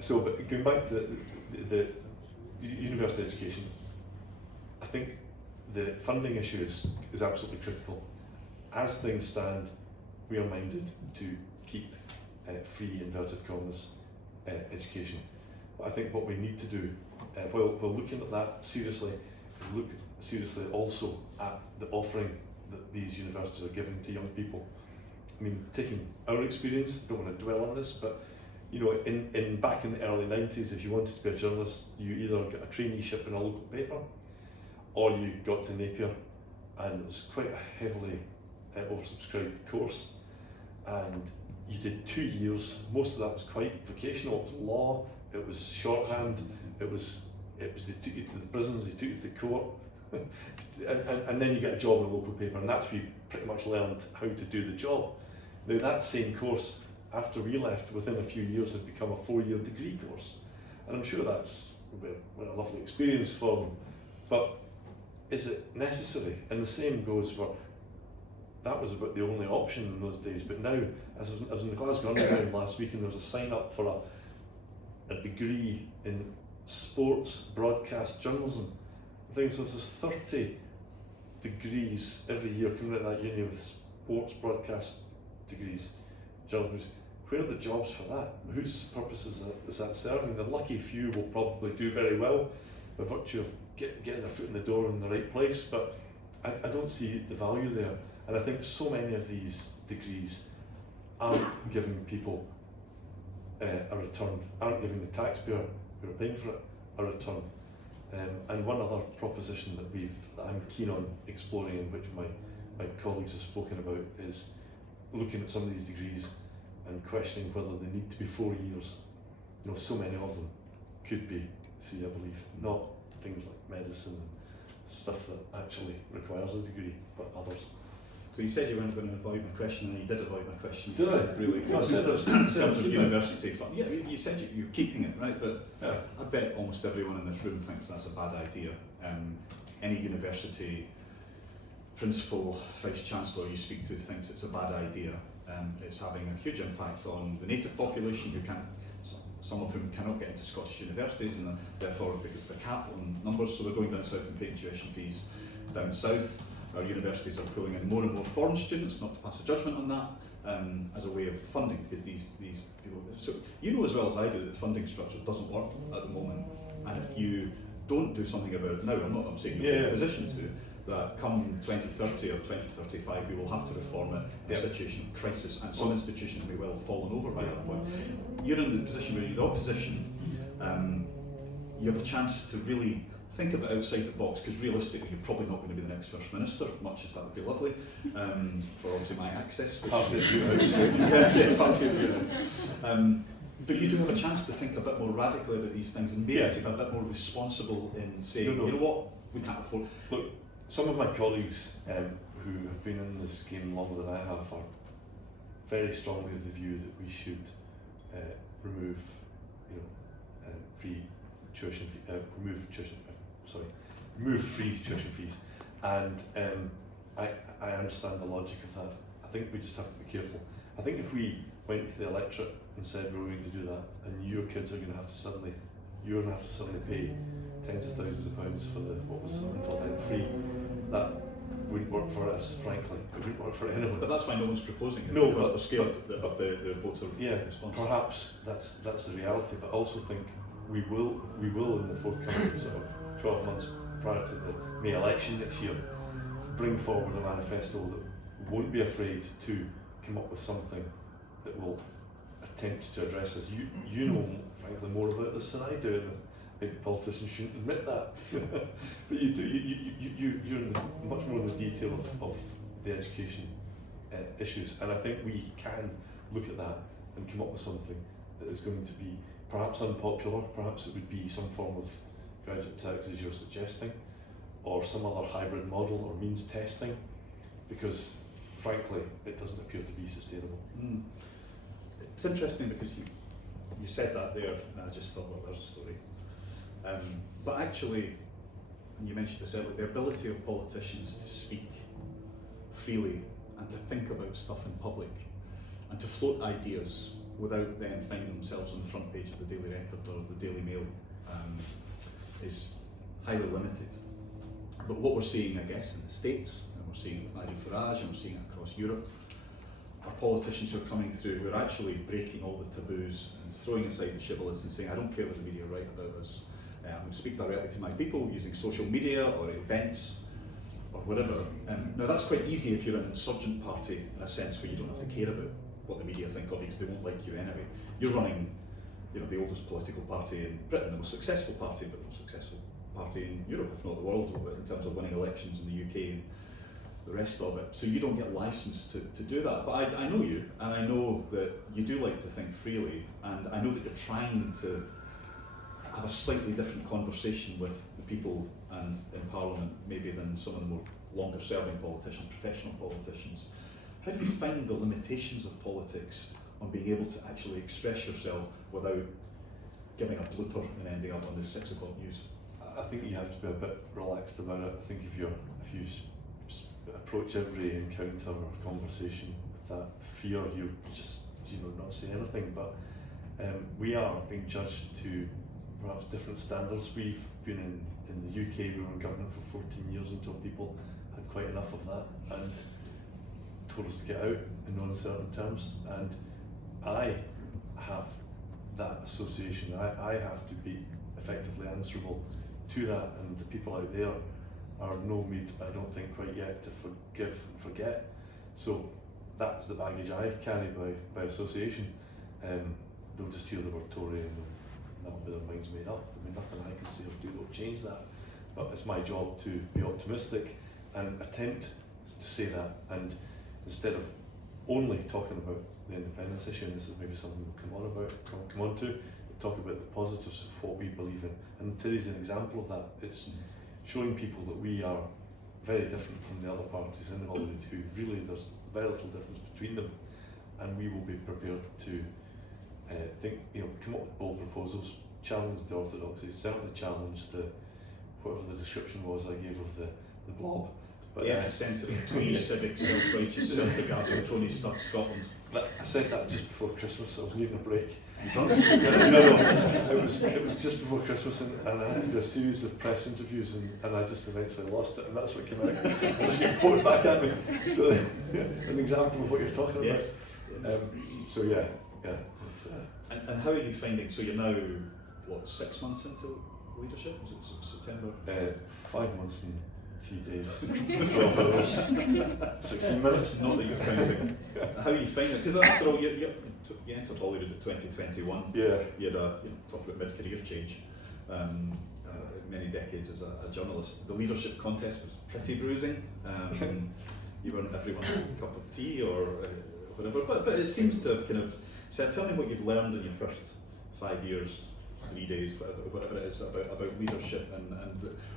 So, but going back to the university education, I think the funding issue is absolutely critical. As things stand, we are minded to keep free, inverted commas, education. But I think what we need to do, while looking at that seriously, is look seriously also at the offering that these universities are giving to young people. I mean, taking our experience, don't want to dwell on this, but in back in the early 90s, if you wanted to be a journalist, you either got a traineeship in a local paper, or you got to Napier, and it was quite a heavily oversubscribed course, and you did 2 years. Most of that was quite vocational. It was law, it was shorthand, it was they took you to the prisons, they took you to the court, and then you get a job in a local paper, and that's where you pretty much learned how to do the job. Now that same course, after we left, within a few years had become a 4-year degree course, and I'm sure that's a lovely experience for them, but is it necessary? And the same goes for, that was about the only option in those days, but now, as I was in the Glasgow Underground last week, and there was a sign up for a degree in sports broadcast journalism. I think so there's 30 degrees every year coming out of that uni with sports broadcast degrees, journalism. Where are the jobs for that? Whose purpose is that serving? The lucky few will probably do very well by virtue of getting their foot in the door in the right place, but I don't see the value there. And I think so many of these degrees aren't giving people a return, aren't giving the taxpayer who are paying for it a return. And one other proposition that I'm keen on exploring, and which my colleagues have spoken about, is looking at some of these degrees and questioning whether they need to be 4 years. so many of them could be free, I believe, not things like medicine and stuff that actually requires a degree, but others. So you said you weren't going to avoid my question, and you did avoid my question. Did I? Really? No, I said in terms of university fund. Yeah, you said you're keeping it, right? But Yeah. I bet almost everyone in this room thinks that's a bad idea. Any university principal, vice chancellor you speak to thinks it's a bad idea. It's having a huge impact on the native population who can't, some of whom cannot get into Scottish universities, and therefore, because of the cap on numbers, so they're going down south and paying tuition fees down south. Our universities are pulling in more and more foreign students, not to pass a judgment on that, as a way of funding, because these people. So you know as well as I do that the funding structure doesn't work at the moment, and if you don't do something about it now, I'm saying you're in a position to, that come 2030 or 2035 we will have to reform it in a situation of crisis, and some institutions may well have fallen over by that point. You're in the position where you're the opposition, you have a chance to really think about outside the box, because realistically you're probably not going to be the next First Minister, much as that would be lovely, for obviously my access. Party of your house. Yeah, party of your house. But you do have a chance to think a bit more radically about these things, and maybe to be a bit more responsible in saying, you know what, we can't afford. Look, some of my colleagues who have been in this game longer than I have are very strongly of the view that we should remove, free tuition fee, remove free tuition fees, and I understand the logic of that. I think we just have to be careful. I think if we went to the electorate and said we were going to do that, and your kids are going to have to suddenly, you're going to have to suddenly pay tens of thousands of pounds for what was until then free, that wouldn't work for us, frankly. It wouldn't work for anyone. But that's why no one's proposing it, no, because they're scared of the voter response. Perhaps that's the reality, but I also think we will in the forthcoming sort of 12 months prior to the May election next year bring forward a manifesto that won't be afraid to come up with something that will attempt to address this. You know, frankly, more about this than I do, and maybe politicians shouldn't admit that. But you do. You're in much more in the detail of the education issues, and I think we can look at that and come up with something that is going to be perhaps unpopular. Perhaps it would be some form of graduate tax, as you're suggesting, or some other hybrid model or means testing, because frankly it doesn't appear to be sustainable. It's interesting because you said that there, and I just thought, well, there's a story. But actually, and you mentioned this earlier, the ability of politicians to speak freely and to think about stuff in public and to float ideas without then finding themselves on the front page of the Daily Record or the Daily Mail is highly limited. But what we're seeing, I guess, in the States, and we're seeing it with Nigel Farage, and we're seeing it across Europe, are politicians who are coming through who are actually breaking all the taboos and throwing aside the shibboleths and saying, I don't care what the media write about us, I'm going to speak directly to my people using social media or events or whatever. Now that's quite easy if you're an insurgent party, in a sense where you don't have to care about what the media think of you, because they won't like you anyway. You're running, the oldest political party in Britain, the most successful party, but the most successful party in Europe, if not the world, in terms of winning elections in the UK and the rest of it. So you don't get licensed to do that. But I know you, and I know that you do like to think freely, and I know that you're trying to have a slightly different conversation with the people and in Parliament maybe than some of the more longer serving politicians, professional politicians. How do you find the limitations of politics on being able to actually express yourself without giving a blooper and ending up on the 6 o'clock news? I think you have to be a bit relaxed about it. I think if you approach every encounter or conversation with that fear, you just not say anything. But we are being judged to perhaps different standards. We've been in the UK, we were in government for 14 years until people had quite enough of that and told us to get out in no uncertain terms. And I have that association. I have to be effectively answerable to that, and the people out there are no made, I don't think, quite yet to forgive and forget. So that's the baggage I carry by association. They'll just hear the word Tory and that'll be their minds made up. I mean, nothing I can say or do will change that. But it's my job to be optimistic and attempt to say that. And instead of only talking about the independence issue, and this is maybe something we'll come on to, talk about the positives of what we believe in. And today's an example of that. It's showing people that we are very different from the other parties in Holyrood, who really there's very little difference between them, and we will be prepared to come up with bold proposals, challenge the orthodoxy, certainly challenge the whatever the description was I gave of the blob. But the centre of twee, civic, self-righteous, self-regarding crony stuck Scotland. I said that just before Christmas. I was needing a break. You drunk? No, it was just before Christmas, and I had to do a series of press interviews, and I just eventually lost it, and that's what came out. It was getting quoted back at me. So, an example of what you're talking Yes. about. So yeah. And how are you finding? So you're now 6 months into leadership? Was it September? 5 months and 3 days, 12 hours, 16 minutes. Not that you're counting. How are you finding it? Because after all, you entered Holyrood in 2021. Yeah. You had talk about mid-career change. Many decades as a journalist. The leadership contest was pretty bruising. You weren't everyone's cup of tea or whatever, but it seems to have kind of said, tell me what you've learned in your first 5 years, 3 days, whatever it is, about leadership and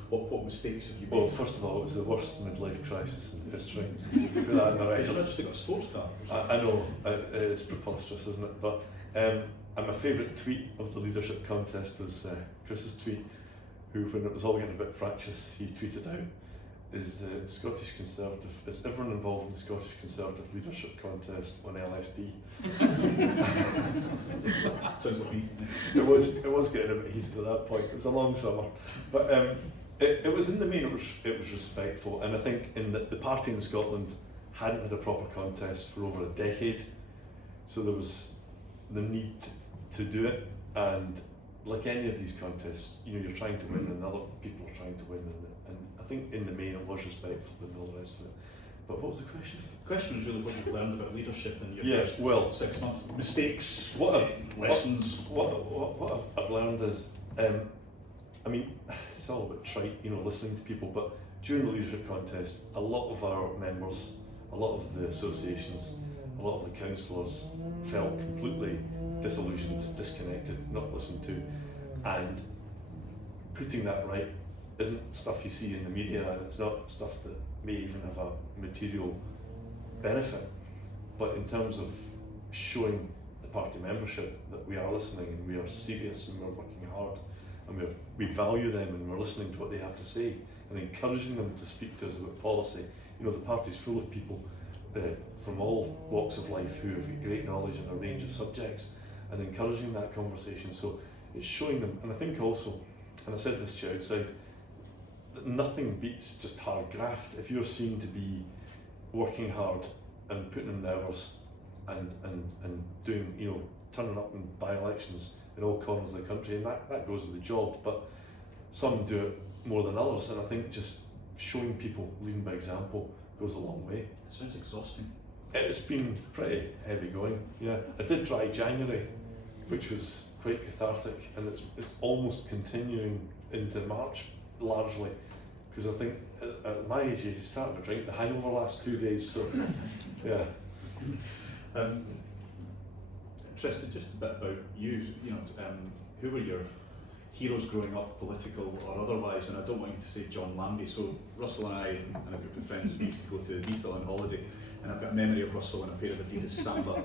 what mistakes have you made? Well, first of all, it was the worst midlife crisis in history. Put that in the right. You're not just got a sports car. I know, it's preposterous, isn't it? But and my favourite tweet of the leadership contest was Chris's tweet, who, when it was all getting a bit fractious, he tweeted out, is the Scottish Conservative, is everyone involved in the Scottish Conservative leadership contest on LSD? Sounds like me. It was getting a bit heated at that point. It was a long summer, but it was in the main, it was respectful, and I think in the party in Scotland hadn't had a proper contest for over a decade, so there was the need to do it. And like any of these contests, you're trying to win, and other people are trying to win, and I think in the main it was respectful and all the rest of it. But what was the question? The question was really what you've learned about leadership in your first 6 months. Mistakes, lessons. What I've learned is, it's all about listening to people, but during the leadership contest, a lot of our members, a lot of the associations, a lot of the councillors felt completely disillusioned, disconnected, not listened to, and putting that right isn't stuff you see in the media, and it's not stuff that may even have a material benefit, but in terms of showing the party membership that we are listening and we are serious and we're working hard and we value them and we're listening to what they have to say and encouraging them to speak to us about policy. The party's full of people from all walks of life who have got great knowledge in a range of subjects, and encouraging that conversation. So it's showing them, and I think also, and I said this to you outside, that nothing beats just hard graft. If you're seen to be working hard and putting in the hours and doing, turning up in by-elections in all corners of the country, and that goes with the job, but some do it more than others, and I think just showing people, leading by example, goes a long way. It sounds exhausting. It's been pretty heavy going, yeah. I did dry January, which was quite cathartic, and it's almost continuing into March, largely, because I think at my age you start to drink the hangover last 2 days, so yeah. Interested just a bit about you, who were your heroes growing up, political or otherwise, and I don't want you to say John Lambie. So Russell and I and a group of friends, we used to go to Ibiza on holiday, and I've got a memory of Russell in a pair of Adidas Samba,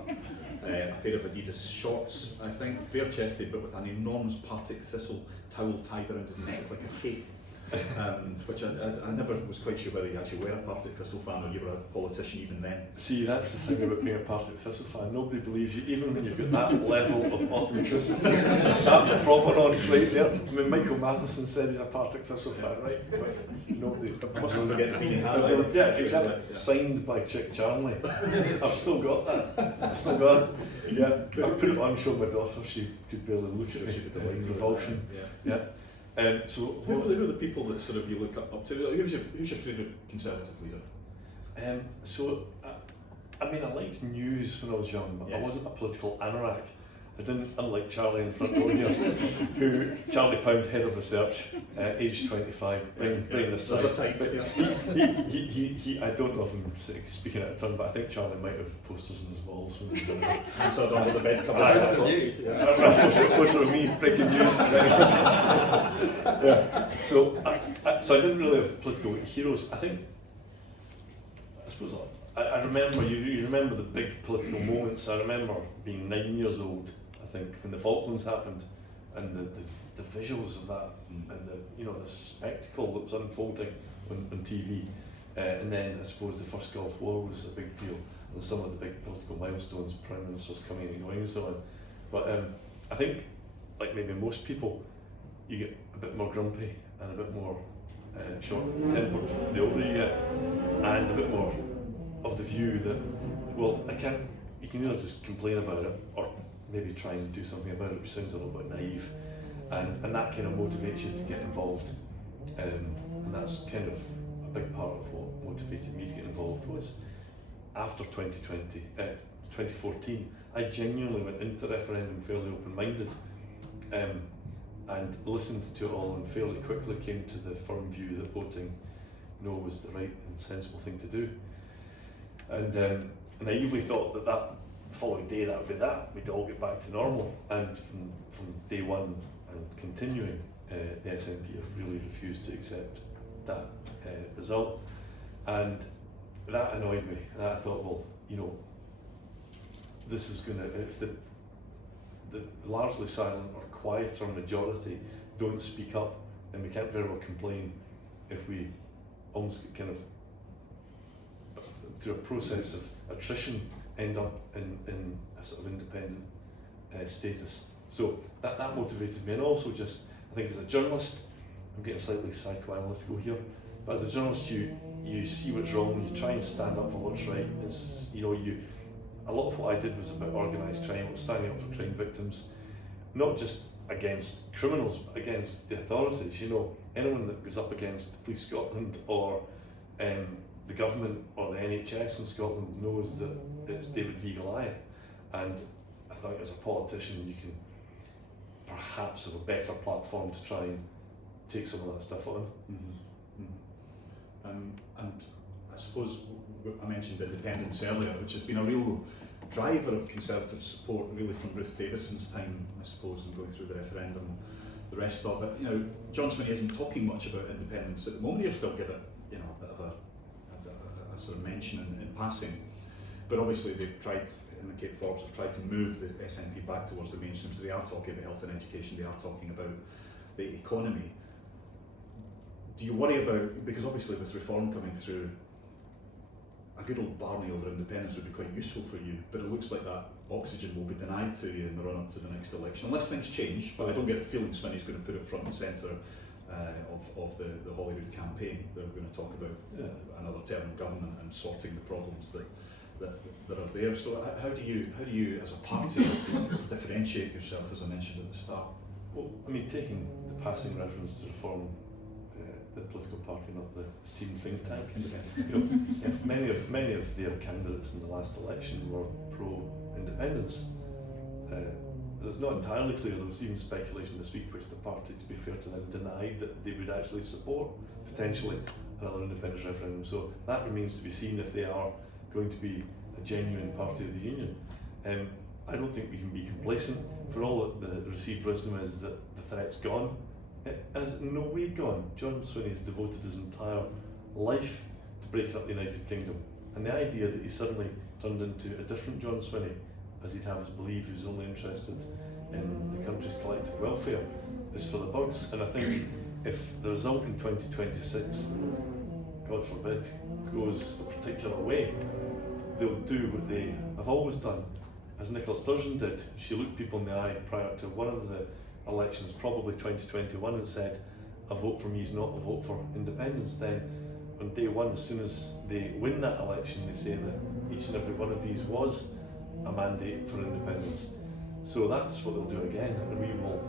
a pair of Adidas shorts, I think, bare-chested but with an enormous Partick thistle towel tied around his neck like a cape. Which I never was quite sure whether you actually were a Partick Thistle fan or you were a politician even then. See, that's the thing about being a Partick Thistle fan. Nobody believes you, even when you've got that level of authenticity, that provenance right there. I mean, Michael Matheson said he's a Partick Thistle fan, right? But nobody. Must not forget the beanie hat. Yeah, exactly. Yeah. Signed by Chick Charnley. I've still got that. Yeah, I put it on, showed my daughter. She could barely look at me. She could delight revulsion. Yeah. So who are the people that sort of you look up to? Who's your favourite Conservative leader? I liked news when I was young, but yes. I wasn't a political anorak. I didn't, unlike Charlie in front row here, who Charlie Pound, head of research, aged 25, bring this There's a side. type, But yeah. he, I don't know if I'm speaking out of turn, but I think Charlie might have posters on his walls when he was doing it. Answered under the bed cover. Aye, poster of me, breaking news. Yeah. So I didn't really have political heroes. I suppose I remember, you remember the big political moments. I remember being 9 years old, I think, when the Falklands happened, and the visuals of that, and the spectacle that was unfolding on TV. And then I suppose the first Gulf War was a big deal, and some of the big political milestones, prime ministers coming and going and so on. But I think, like maybe most people, you get a bit more grumpy and a bit more short-tempered the older you get, and a bit more of the view that, well, you can either just complain about it or maybe try and do something about it, which sounds a little bit naive, and that kind of motivates you to get involved, and that's kind of a big part of what motivated me to get involved. Was after 2014, I genuinely went into the referendum fairly open-minded, and listened to it all, and fairly quickly came to the firm view that voting no was the right and sensible thing to do. And naively thought that following day that would be that, we'd all get back to normal. And from day one and continuing, the SNP have really refused to accept that result. And that annoyed me. And I thought, well, this is going to, if the largely silent or quieter majority don't speak up, then we can't very well complain if we almost get kind of, through a process of attrition, end up in a sort of independent status. So that motivated me, and also just, I think as a journalist, I'm getting slightly psychoanalytical here, but as a journalist you see what's wrong, you try and stand up for what's right. It's, a lot of what I did was about organised crime, was standing up for crime victims, not just against criminals, but against the authorities. Anyone that goes up against Police Scotland or the government or the NHS in Scotland knows that it's David v Goliath. And I think as a politician you can perhaps have a better platform to try and take some of that stuff on. And I suppose I mentioned independence earlier, which has been a real driver of Conservative support really from Ruth Davidson's time, I suppose, and going through the referendum, the rest of it. John Swinney isn't talking much about independence at the moment. He'll still give it, a bit of a sort of mention in passing. But obviously they've tried, and the Cape Forbes have tried to move the SNP back towards the mainstream, so they are talking about health and education, they are talking about the economy. Do you worry about, because obviously with reform coming through, a good old Barney over independence would be quite useful for you, but it looks like that oxygen will be denied to you in the run-up to the next election, unless things change. But I don't get the feeling Swinney's going to put it front and centre of the Holyrood campaign. They're going to talk about another term of government and sorting the problems that are there. So how do you as a party differentiate yourself, as I mentioned at the start? Well, I mean, taking the passing reference to reform the political party, not the steam think tank. Many of their candidates in the last election were pro-independence. It's not entirely clear. There was even speculation this week, which the party, to be fair to them, denied that they would actually support potentially another independence referendum. So that remains to be seen if they are going to be a genuine party of the union. I don't think we can be complacent. For all that the received wisdom is that the threat's gone. It has in no way gone. John Swinney has devoted his entire life to breaking up the United Kingdom, and the idea that he suddenly turned into a different John Swinney, as he'd have us believe, who's only interested in the country's collective welfare, is for the bugs. And I think if the result in 2026, God forbid, goes a particular way, they'll do what they have always done. As Nicola Sturgeon did, she looked people in the eye prior to one of the elections, probably 2021, and said, a vote for me is not a vote for independence. Then on day one, as soon as they win that election, they say that each and every one of these was a mandate for independence. So that's what they'll do again, and we will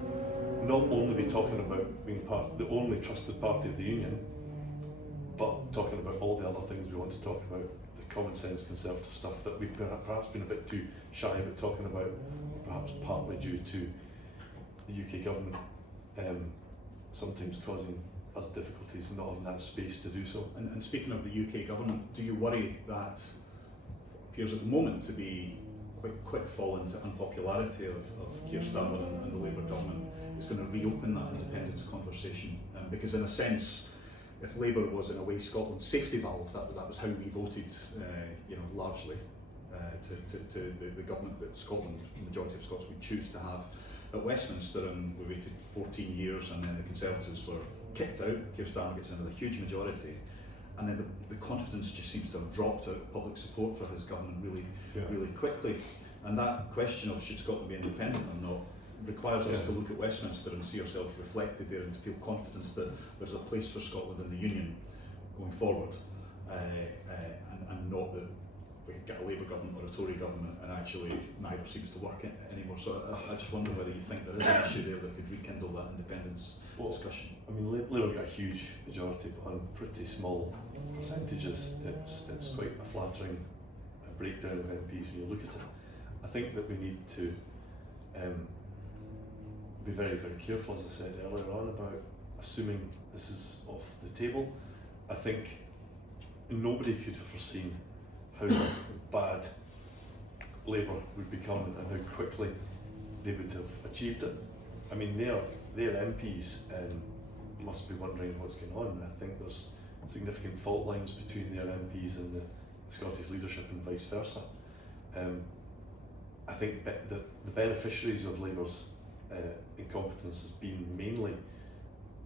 not only be talking about being the only trusted party of the union, but talking about all the other things we want to talk about, the common sense conservative stuff that we've perhaps been a bit too shy about talking about, perhaps partly due to the UK government sometimes causing us difficulties and not having that space to do so. And speaking of the UK government, do you worry that appears at the moment to be quite quick fall into unpopularity of Keir Starmer and the Labour government is going to reopen that independence conversation? Because in a sense, if Labour was in a way Scotland's safety valve, that was how we voted, largely to the government that Scotland, the majority of Scots would choose to have at Westminster, and we waited 14 years, and then the Conservatives were kicked out. Keir Starmer gets in with a huge majority, and then the confidence just seems to have dropped out of public support for his government really quickly. And that question of should Scotland be independent or not requires us to look at Westminster and see ourselves reflected there, and to feel confidence that there's a place for Scotland in the Union going forward, and not that we get a Labour government or a Tory government and actually neither seems to work anymore. So I just wonder whether you think there is an issue there that could rekindle that independence discussion. I mean, Labour got a huge majority, but on pretty small percentages. It's quite a flattering breakdown of MPs when you look at it. I think that we need to be very, very careful, as I said earlier on, about assuming this is off the table. I think nobody could have foreseen how bad Labour would become and how quickly they would have achieved it. I mean, their MPs must be wondering what's going on. I think there's significant fault lines between their MPs and the Scottish leadership and vice versa. I think the beneficiaries of Labour's incompetence has been mainly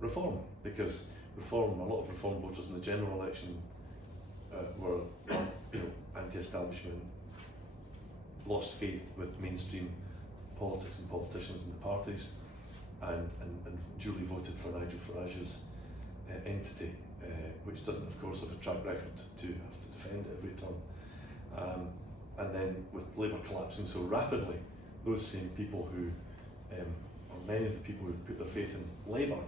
reform, because a lot of reform voters in the general election were anti-establishment, lost faith with mainstream politics and politicians and the parties, and duly voted for Nigel Farage's entity, which doesn't of course have a track record to have to defend it every term. And then with Labour collapsing so rapidly, those same people who, or many of the people who put their faith in Labour,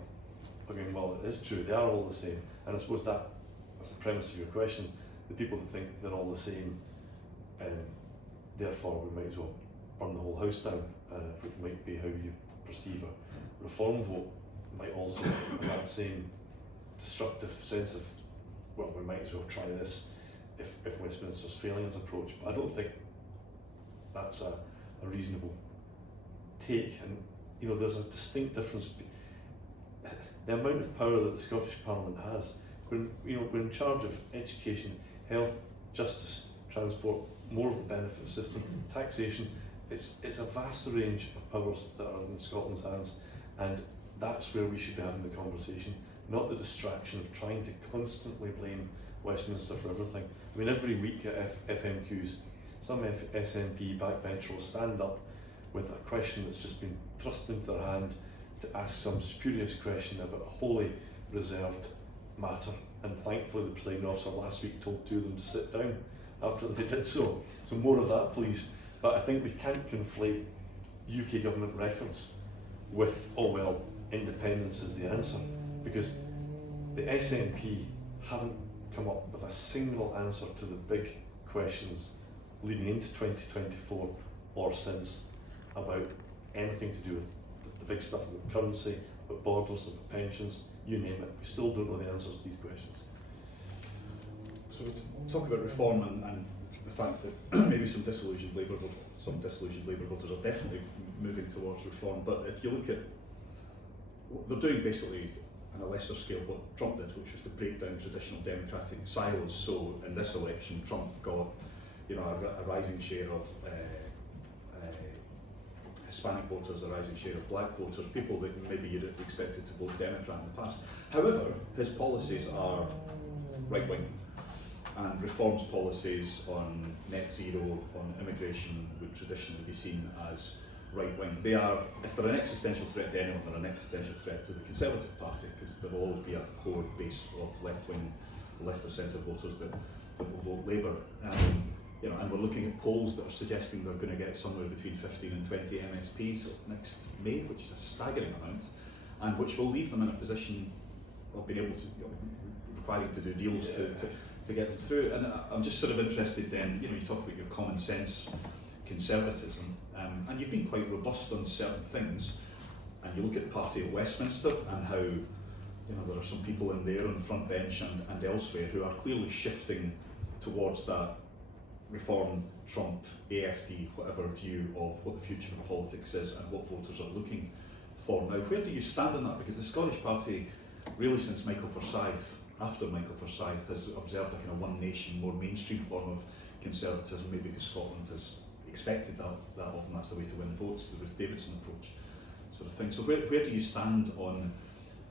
are going, well, it is true, they are all the same. And I suppose that's the premise of your question. The people that think they're all the same, therefore we might as well burn the whole house down, which might be how you perceive a reform vote, might also have that same destructive sense of, well, we might as well try this if Westminster's failing as approach. But I don't think that's a reasonable take. And there's a distinct difference. The amount of power that the Scottish Parliament has, when we're in charge of education, health, justice, transport, more of the benefit system, taxation, it's a vast range of powers that are in Scotland's hands, and that's where we should be having the conversation, not the distraction of trying to constantly blame Westminster for everything. I mean, every week at FMQs, some SNP backbencher will stand up with a question that's just been thrust into their hand to ask some spurious question about a wholly reserved matter. And thankfully the presiding officer last week told two of them to sit down after they did so. So more of that, please. But I think we can't conflate UK government records with, oh well, independence is the answer. Because the SNP haven't come up with a single answer to the big questions leading into 2024 or since about anything to do with the big stuff about currency, about borders, about pensions, you name it. We still don't know the answers to these questions. So to talk about reform and the fact that maybe some disillusioned Labour voters are definitely moving towards reform, but if you look at, they're doing basically on a lesser scale what Trump did, which was to break down traditional democratic silos. So in this election, Trump got a rising share of Hispanic voters, a rising share of black voters, people that maybe you'd have expected to vote Democrat in the past. However, his policies are right-wing, and reforms policies on net zero, on immigration, would traditionally be seen as right-wing. They are, if they're an existential threat to anyone, they're an existential threat to the Conservative Party, because there will always be a core base of left-wing, left of centre voters that will vote Labour. And we're looking at polls that are suggesting they're going to get somewhere between 15 and 20 MSPs next May, which is a staggering amount, and which will leave them in a position of being able to, requiring to do deals to get them through. And I'm just sort of interested then, you talk about your common sense conservatism, and you've been quite robust on certain things, and you look at the party at Westminster and how there are some people in there on the front bench and elsewhere who are clearly shifting towards that Reform, Trump, AFD, whatever view of what the future of politics is and what voters are looking for. Now, where do you stand on that? Because the Scottish Party, really since Michael Forsyth, after Michael Forsyth, has observed a kind of one nation, more mainstream form of conservatism, maybe because Scotland has expected that often that's the way to win votes, the Ruth Davidson approach sort of thing. So where do you stand on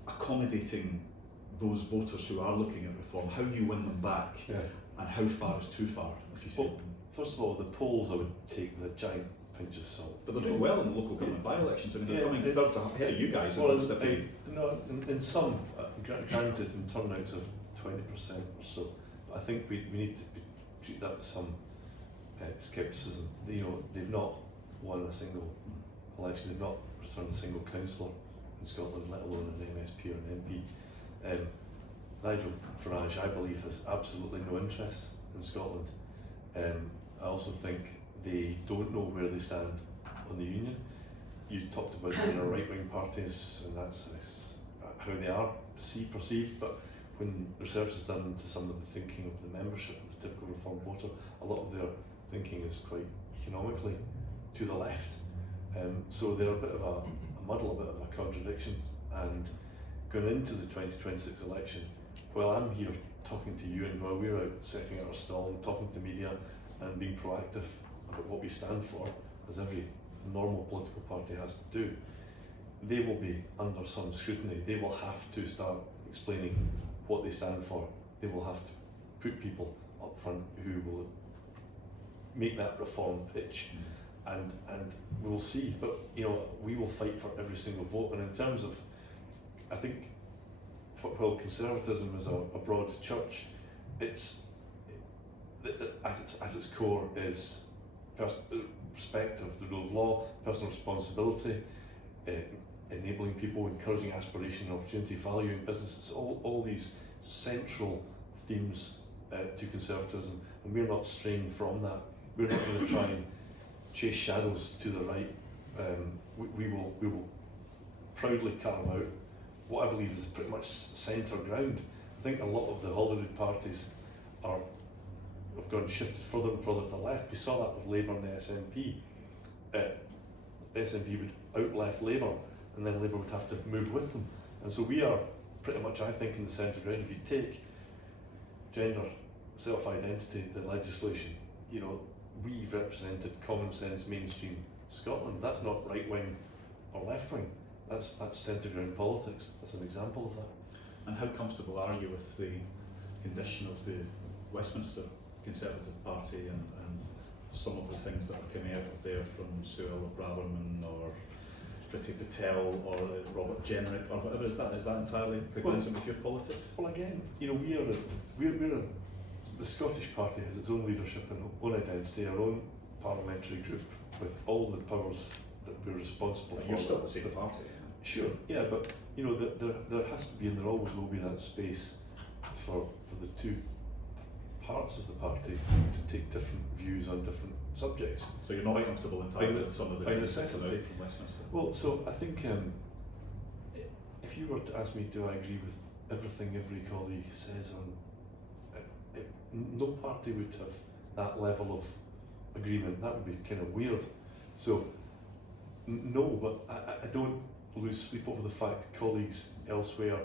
accommodating those voters who are looking at reform, how you win them back, and how far is too far, if you see? Well, first of all, the polls I would take with a giant pinch of salt. But they're doing well in the local government by-elections. I mean, they're coming third ahead of you guys. Well, in some, granted, in turnouts of 20% or so, but I think we need to treat that with some scepticism. They've not won a single election, they've not returned a single councillor in Scotland, let alone an MSP or an MP. Nigel Farage, I believe, has absolutely no interest in Scotland. I also think they don't know where they stand on the union. You talked about right-wing parties, and that's how they are perceived, but when research is done into some of the thinking of the membership of the typical Reform voter, a lot of their thinking is quite economically to the left. So they're a bit of a muddle, a bit of a contradiction, and going into the 2026 election, while I'm here talking to you and while we're out setting out our stall and talking to the media and being proactive about what we stand for, as every normal political party has to do, they will be under some scrutiny. They will have to start explaining what they stand for. They will have to put people up front who will make that reform pitch, and we'll see. But we will fight for every single vote. And in terms of, I think, while conservatism is a broad church, it's at its core is respect of the rule of law, personal responsibility, enabling people, encouraging aspiration, opportunity, valuing businesses, all these central themes to conservatism, and we're not straying from that. We're not going to try and chase shadows to the right. We will proudly carve out what I believe is pretty much centre ground. I think a lot of the Holyrood parties have gone shifted further and further to the left. We saw that with Labour and the SNP. The SNP would out-left Labour, and then Labour would have to move with them. And so we are pretty much, I think, in the centre ground. If you take gender, self-identity, the legislation, we represented common sense mainstream Scotland. That's not right-wing or left-wing. That's centre ground politics. That's an example of that. And how comfortable are you with the condition of the Westminster Conservative Party and some of the things that are coming out of there from Suella Braverman or Priti Patel or Robert Jenrick or whatever? Is that entirely cognizant with your politics? Well, again, the Scottish Party has its own leadership and own identity, our own parliamentary group with all the powers that we're responsible for. You're still the same party. Sure, yeah, but there has to be, and there always will be, that space for the two parts of the party to take different views on different subjects. So you're not comfortable entirely with some of the things that come out from Westminster? Well, so I think if you were to ask me, do I agree with everything every colleague says on, no party would have that level of agreement. That would be kind of weird. So no, but I don't lose sleep over the fact that colleagues elsewhere,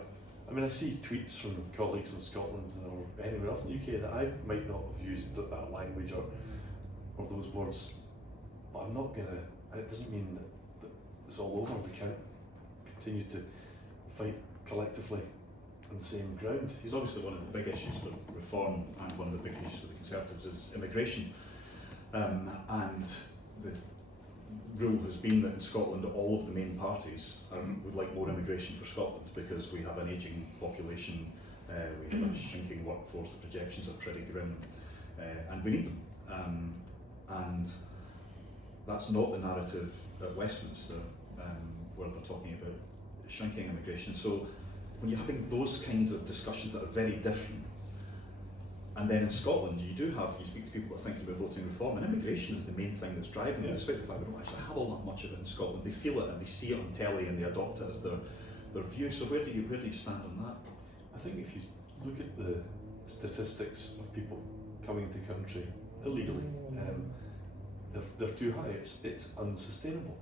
I mean, I see tweets from colleagues in Scotland or anywhere else in the UK that I might not have used that language or those words, but I'm not gonna, it doesn't mean that it's all over. We can't continue to fight collectively on the same ground. It's obviously one of the big issues for reform and one of the big issues for the Conservatives is immigration, and the rule has been that in Scotland all of the main parties would like more immigration for Scotland because we have an ageing population, we have a shrinking workforce, the projections are pretty grim, and we need them. And that's not the narrative at Westminster, where they're talking about shrinking immigration. So when you're having those kinds of discussions that are very different, And then in Scotland, you speak to people that are thinking about voting reform, and immigration is the main thing that's driving it, despite the fact we don't actually have all that much of it in Scotland. They feel it and they see it on telly and they adopt it as their view. So where do you stand on that? I think if you look at the statistics of people coming into the country illegally, they're too high. It's unsustainable.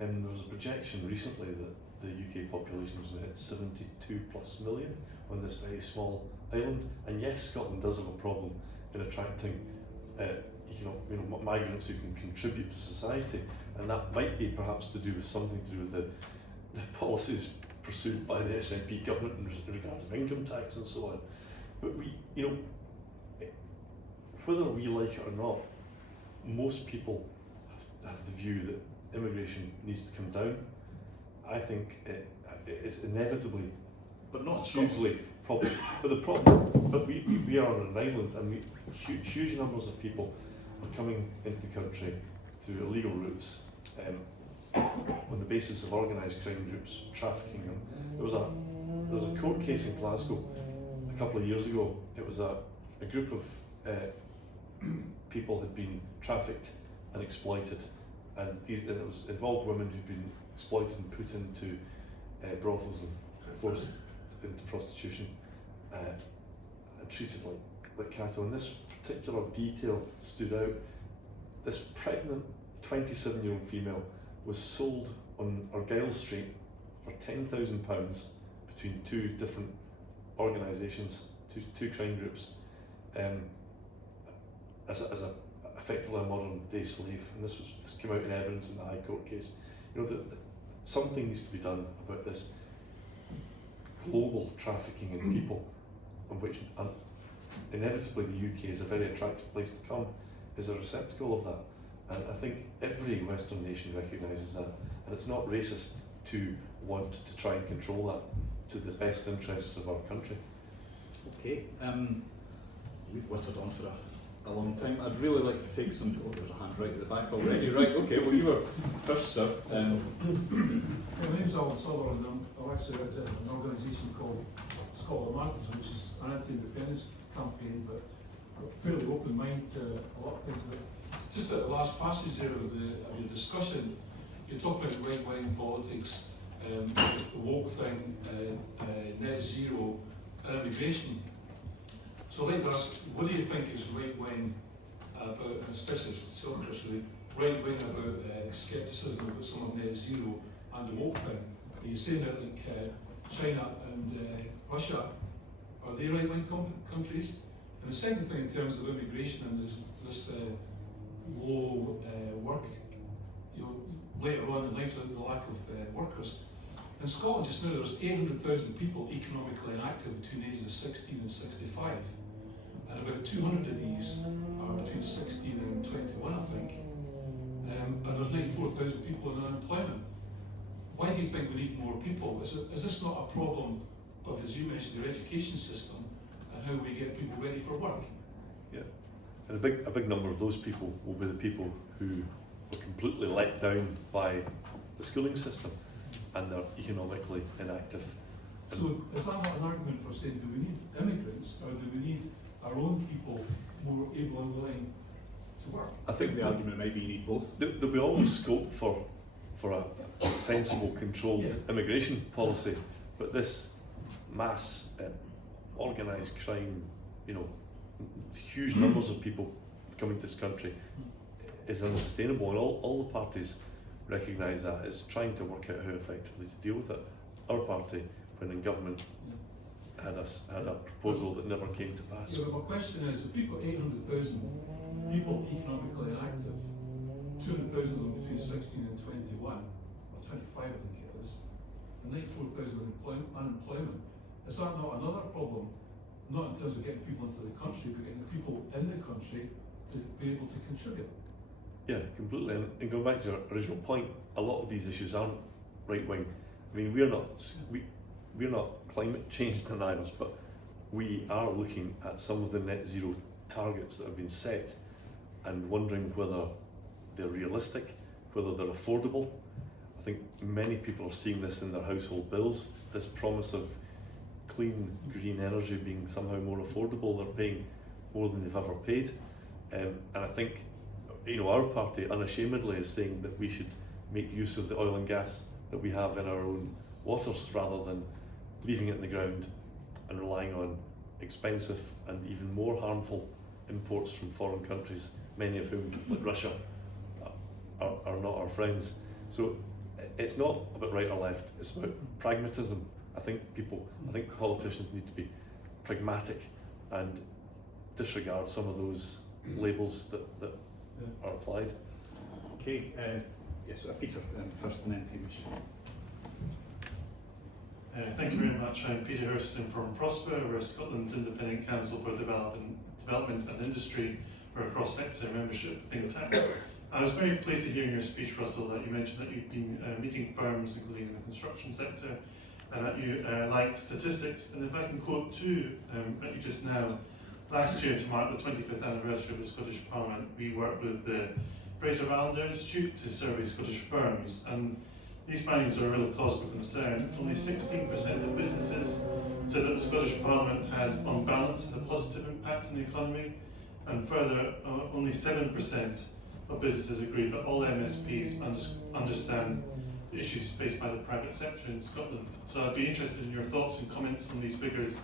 And there was a projection recently that the UK population was going to hit 72 plus million on this very small island. And yes, Scotland does have a problem in attracting migrants who can contribute to society, and that might be perhaps to do with something to do with the policies pursued by the SNP government in regard to income tax and so on. But whether we like it or not, most people have the view that immigration needs to come down. I think it's inevitably, but not hugely problem. But we are on an island, and huge numbers of people are coming into the country through illegal routes, on the basis of organised crime groups trafficking them. There was a court case in Glasgow a couple of years ago. It was a group of people had been trafficked and exploited, and it was involved women who'd been exploited and put into brothels and forced into prostitution and treated like cattle. And this particular detail stood out. This pregnant 27-year-old female was sold on Argyll Street for £10,000 between two different organisations, two crime groups, as effectively a modern day slave. And this came out in evidence in the High Court case. Something needs to be done about this global trafficking in people, on which inevitably the UK is a very attractive place to come, is a receptacle of that. And I think every Western nation recognises that, and it's not racist to want to try and control that to the best interests of our country. Okay, we've whittled on for a long time. I'd really like to take some. Oh, there's a hand right at the back already. Right, okay, well, you were first, sir. My name's Alan Sutherland, and I'm actually at an organisation called Scotland Matters, which is an anti-independence campaign, but I've got a fairly open mind to a lot of things. But just at the last passage there of your discussion, you talk about right-wing politics, the woke thing, net zero, and immigration. So I'd like to ask, what do you think is right-wing about, and especially right-wing about scepticism about some of net zero and the woke thing? Are you saying that China and Russia, are they right-wing countries? And the second thing in terms of immigration and this low work, later on in life, the lack of workers. In Scotland just now there's 800,000 people economically inactive between the ages of 16 and 65. And about 200 of these are between 16 and 21, I think. And there's 94,000 people in unemployment. Why do you think we need more people? Is this not a problem of, as you mentioned, your education system and how we get people ready for work? Yeah, and a big number of those people will be the people who were completely let down by the schooling system and they're economically inactive. So is that not an argument for saying, do we need immigrants or do we need our own people more able and willing to work? I think the argument might be you need both. There'll be always scope for a sensible, controlled immigration policy, but this mass organised crime, huge numbers of people coming to this country is unsustainable, and all the parties recognise that. It's trying to work out how effectively to deal with it. Our party, when in government, had a proposal that never came to pass. Yeah, but my question is, if we've got 800,000 people economically inactive, 200,000 of them between 16 and 21, or 25 I think it is, and 94,000 unemployment, is that not another problem? Not in terms of getting people into the country, but getting the people in the country to be able to contribute. Yeah, completely. And going back to your original point, a lot of these issues aren't right wing. I mean, we're not climate change deniers, but we are looking at some of the net zero targets that have been set and wondering whether they're realistic, whether they're affordable. I think many people are seeing this in their household bills, this promise of clean, green energy being somehow more affordable. They're paying more than they've ever paid. And I think, our party unashamedly is saying that we should make use of the oil and gas that we have in our own waters rather than leaving it in the ground and relying on expensive and even more harmful imports from foreign countries, many of whom, like Russia, are not our friends. So it's not about right or left, it's about pragmatism. I think politicians need to be pragmatic and disregard some of those labels that are applied. Okay, yes, Peter first and then Hamish. Thank you very much. I'm Peter Hurston from Prosper. We're Scotland's Independent Council for Development and Industry. We're a cross-sector membership think tank. I was very pleased to hear in your speech, Russell, that you mentioned that you've been meeting firms, including in the construction sector, and that you like statistics. And if I can quote two at you just now, last year to mark the 25th anniversary of the Scottish Parliament, we worked with the Fraser Allender Institute to survey Scottish firms, and these findings are a real cause for concern. Only 16% of businesses said that the Scottish Parliament had, on balance, a positive impact on the economy, and further, only 7% of businesses agree that all MSPs understand the issues faced by the private sector in Scotland. So I'd be interested in your thoughts and comments on these figures,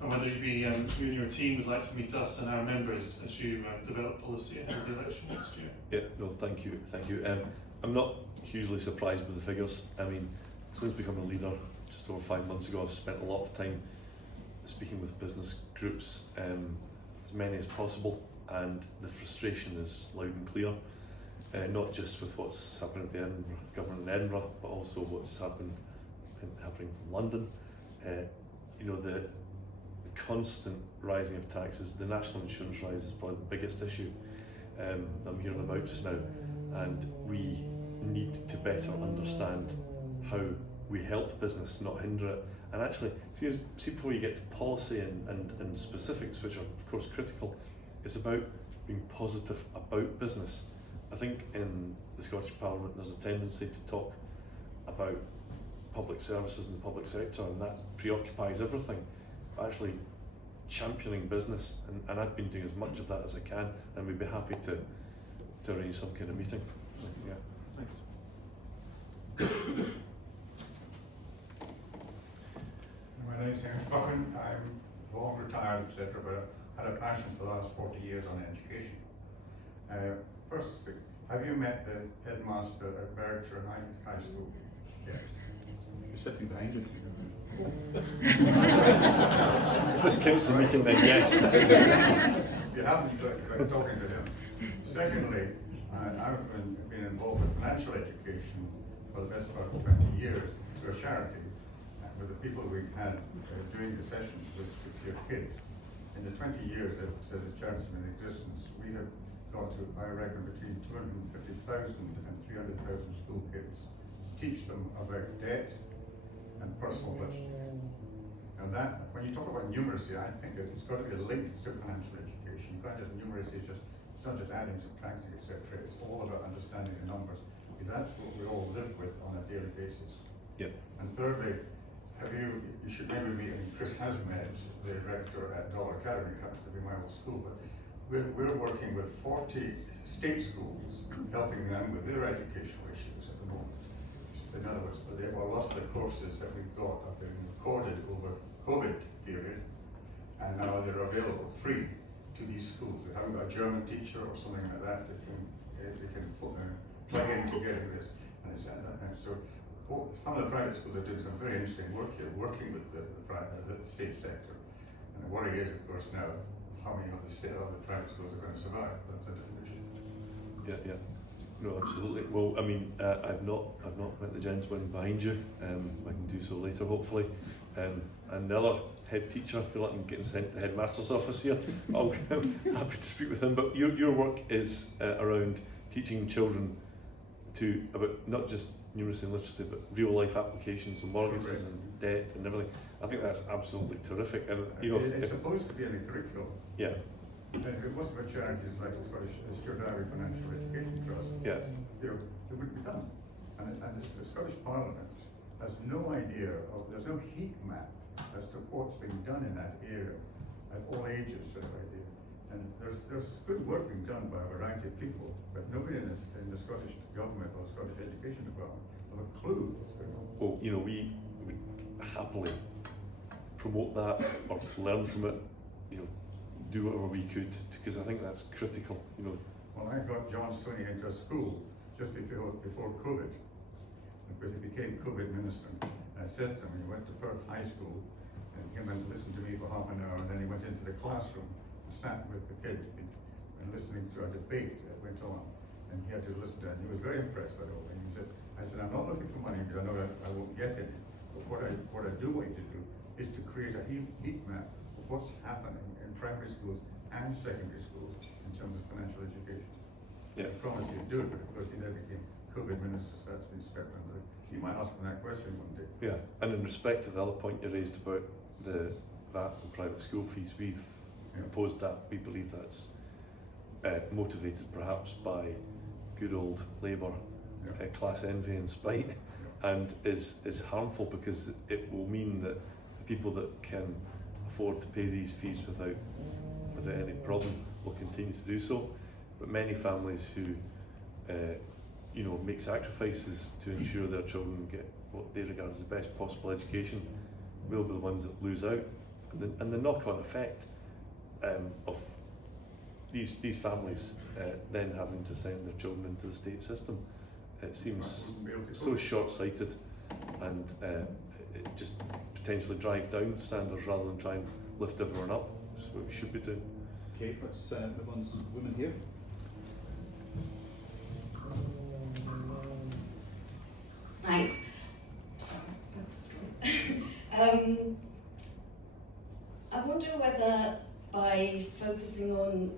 and whether you and your team would like to meet us and our members as you develop policy ahead of the election next year. Yeah, no, thank you. I'm not hugely surprised with the figures. I mean, since becoming a leader just over 5 months ago, I've spent a lot of time speaking with business groups, as many as possible, and the frustration is loud and clear, not just with what's happening at the government in Edinburgh, but also what's happening from London. The constant rising of taxes, the national insurance rise is probably the biggest issue I'm hearing about just now, and we need to better understand how we help business, not hinder it. And actually, see before you get to policy and specifics, which are of course critical, it's about being positive about business. I think in the Scottish Parliament there's a tendency to talk about public services in the public sector, and that preoccupies everything. But actually championing business, and I've been doing as much of that as I can, and we'd be happy to arrange some kind of meeting. Yeah. Thanks. My name's Hamish Buchan. I'm long retired, etc., but I've had a passion for the last 40 years on education. First, have you met the headmaster at Berkshire High School? Yes. He's sitting behind us. If this counts the meeting, then yes. You haven't got talking to him. Secondly, I've been involved with financial education for the best part of 20 years through a charity, with the people we've had doing the sessions with your kids. In the 20 years that the charity's been in existence, we have got to, I reckon, between 250,000 and 300,000 school kids, teach them about debt and personal budget. And that, when you talk about numeracy, I think it's got to be linked to financial education. You can't just numeracy, it's not just adding, subtracting, etc. It's all about understanding the numbers, because that's what we all live with on a daily basis. Yep. And thirdly, you should maybe meet, and Chris has met the rector at Dollar Academy, it happens to be my old school, but we're working with 40 state schools, helping them with their educational issues at the moment. In other words, a lot of the courses that we've got have been recorded over COVID period, and now they're available free to these schools. They haven't got a German teacher or something like that they can plug in to get this. And so some of the private schools are doing some very interesting work here, working with the state sector. And the worry is, of course, now how many of the private schools are going to survive. That's a different issue. Yeah. No, absolutely. Well, I mean, I've not met the gentleman behind you. I can do so later, hopefully. And the other head teacher, I feel like I'm getting sent to the headmaster's office here. I'm happy to speak with him. But your work is around teaching children about not just numeracy and literacy, but real life applications and mortgages and debt and everything. I think that's absolutely terrific. And it's supposed to be in the curriculum. Yeah. And most of our charities, like the Scottish Stuart Ivy Financial Education Trust, Yeah. They wouldn't be done. And the Scottish Parliament has no idea there's no heat map as to what's being done in that area at all ages, sort of idea. And there's good work being done by a variety of people, but nobody in the Scottish Government or Scottish Education Department have a clue what's going on. Well, you know, we would happily promote that or learn from it, you know, do whatever we could, because I think that's critical, you know. Well, I got John Swinney into a school just before COVID, because he became COVID minister. And I said to him, he went to Perth High School and came and listened to me for half an hour, and then he went into the classroom and sat with the kids and listening to a debate that went on. And he had to listen to it, and he was very impressed by the whole thing. He said, I said, I'm not looking for money because I know that I won't get any. But what I do want you to do is to create a heat map of what's happening in primary schools and secondary schools in terms of financial education. Yeah. I promise you to do it, but of course he then became COVID minister, so that's been stepped under. You might ask him that question one day. Yeah, and in respect to the other point you raised about the VAT and private school fees, we've opposed that. We believe that's motivated perhaps by good old Labour class envy and spite, and is harmful because it will mean that the people that can afford to pay these fees without any problem will continue to do so. But many families who you know, make sacrifices to ensure their children get what they regard as the best possible education will be the ones that lose out. And the knock-on effect of these families then having to send their children into the state system, it seems so short-sighted, and it just potentially drive down standards rather than try and lift everyone up. That's what we should be doing. Okay, let's move on to the woman here. Thanks. I wonder whether by focusing on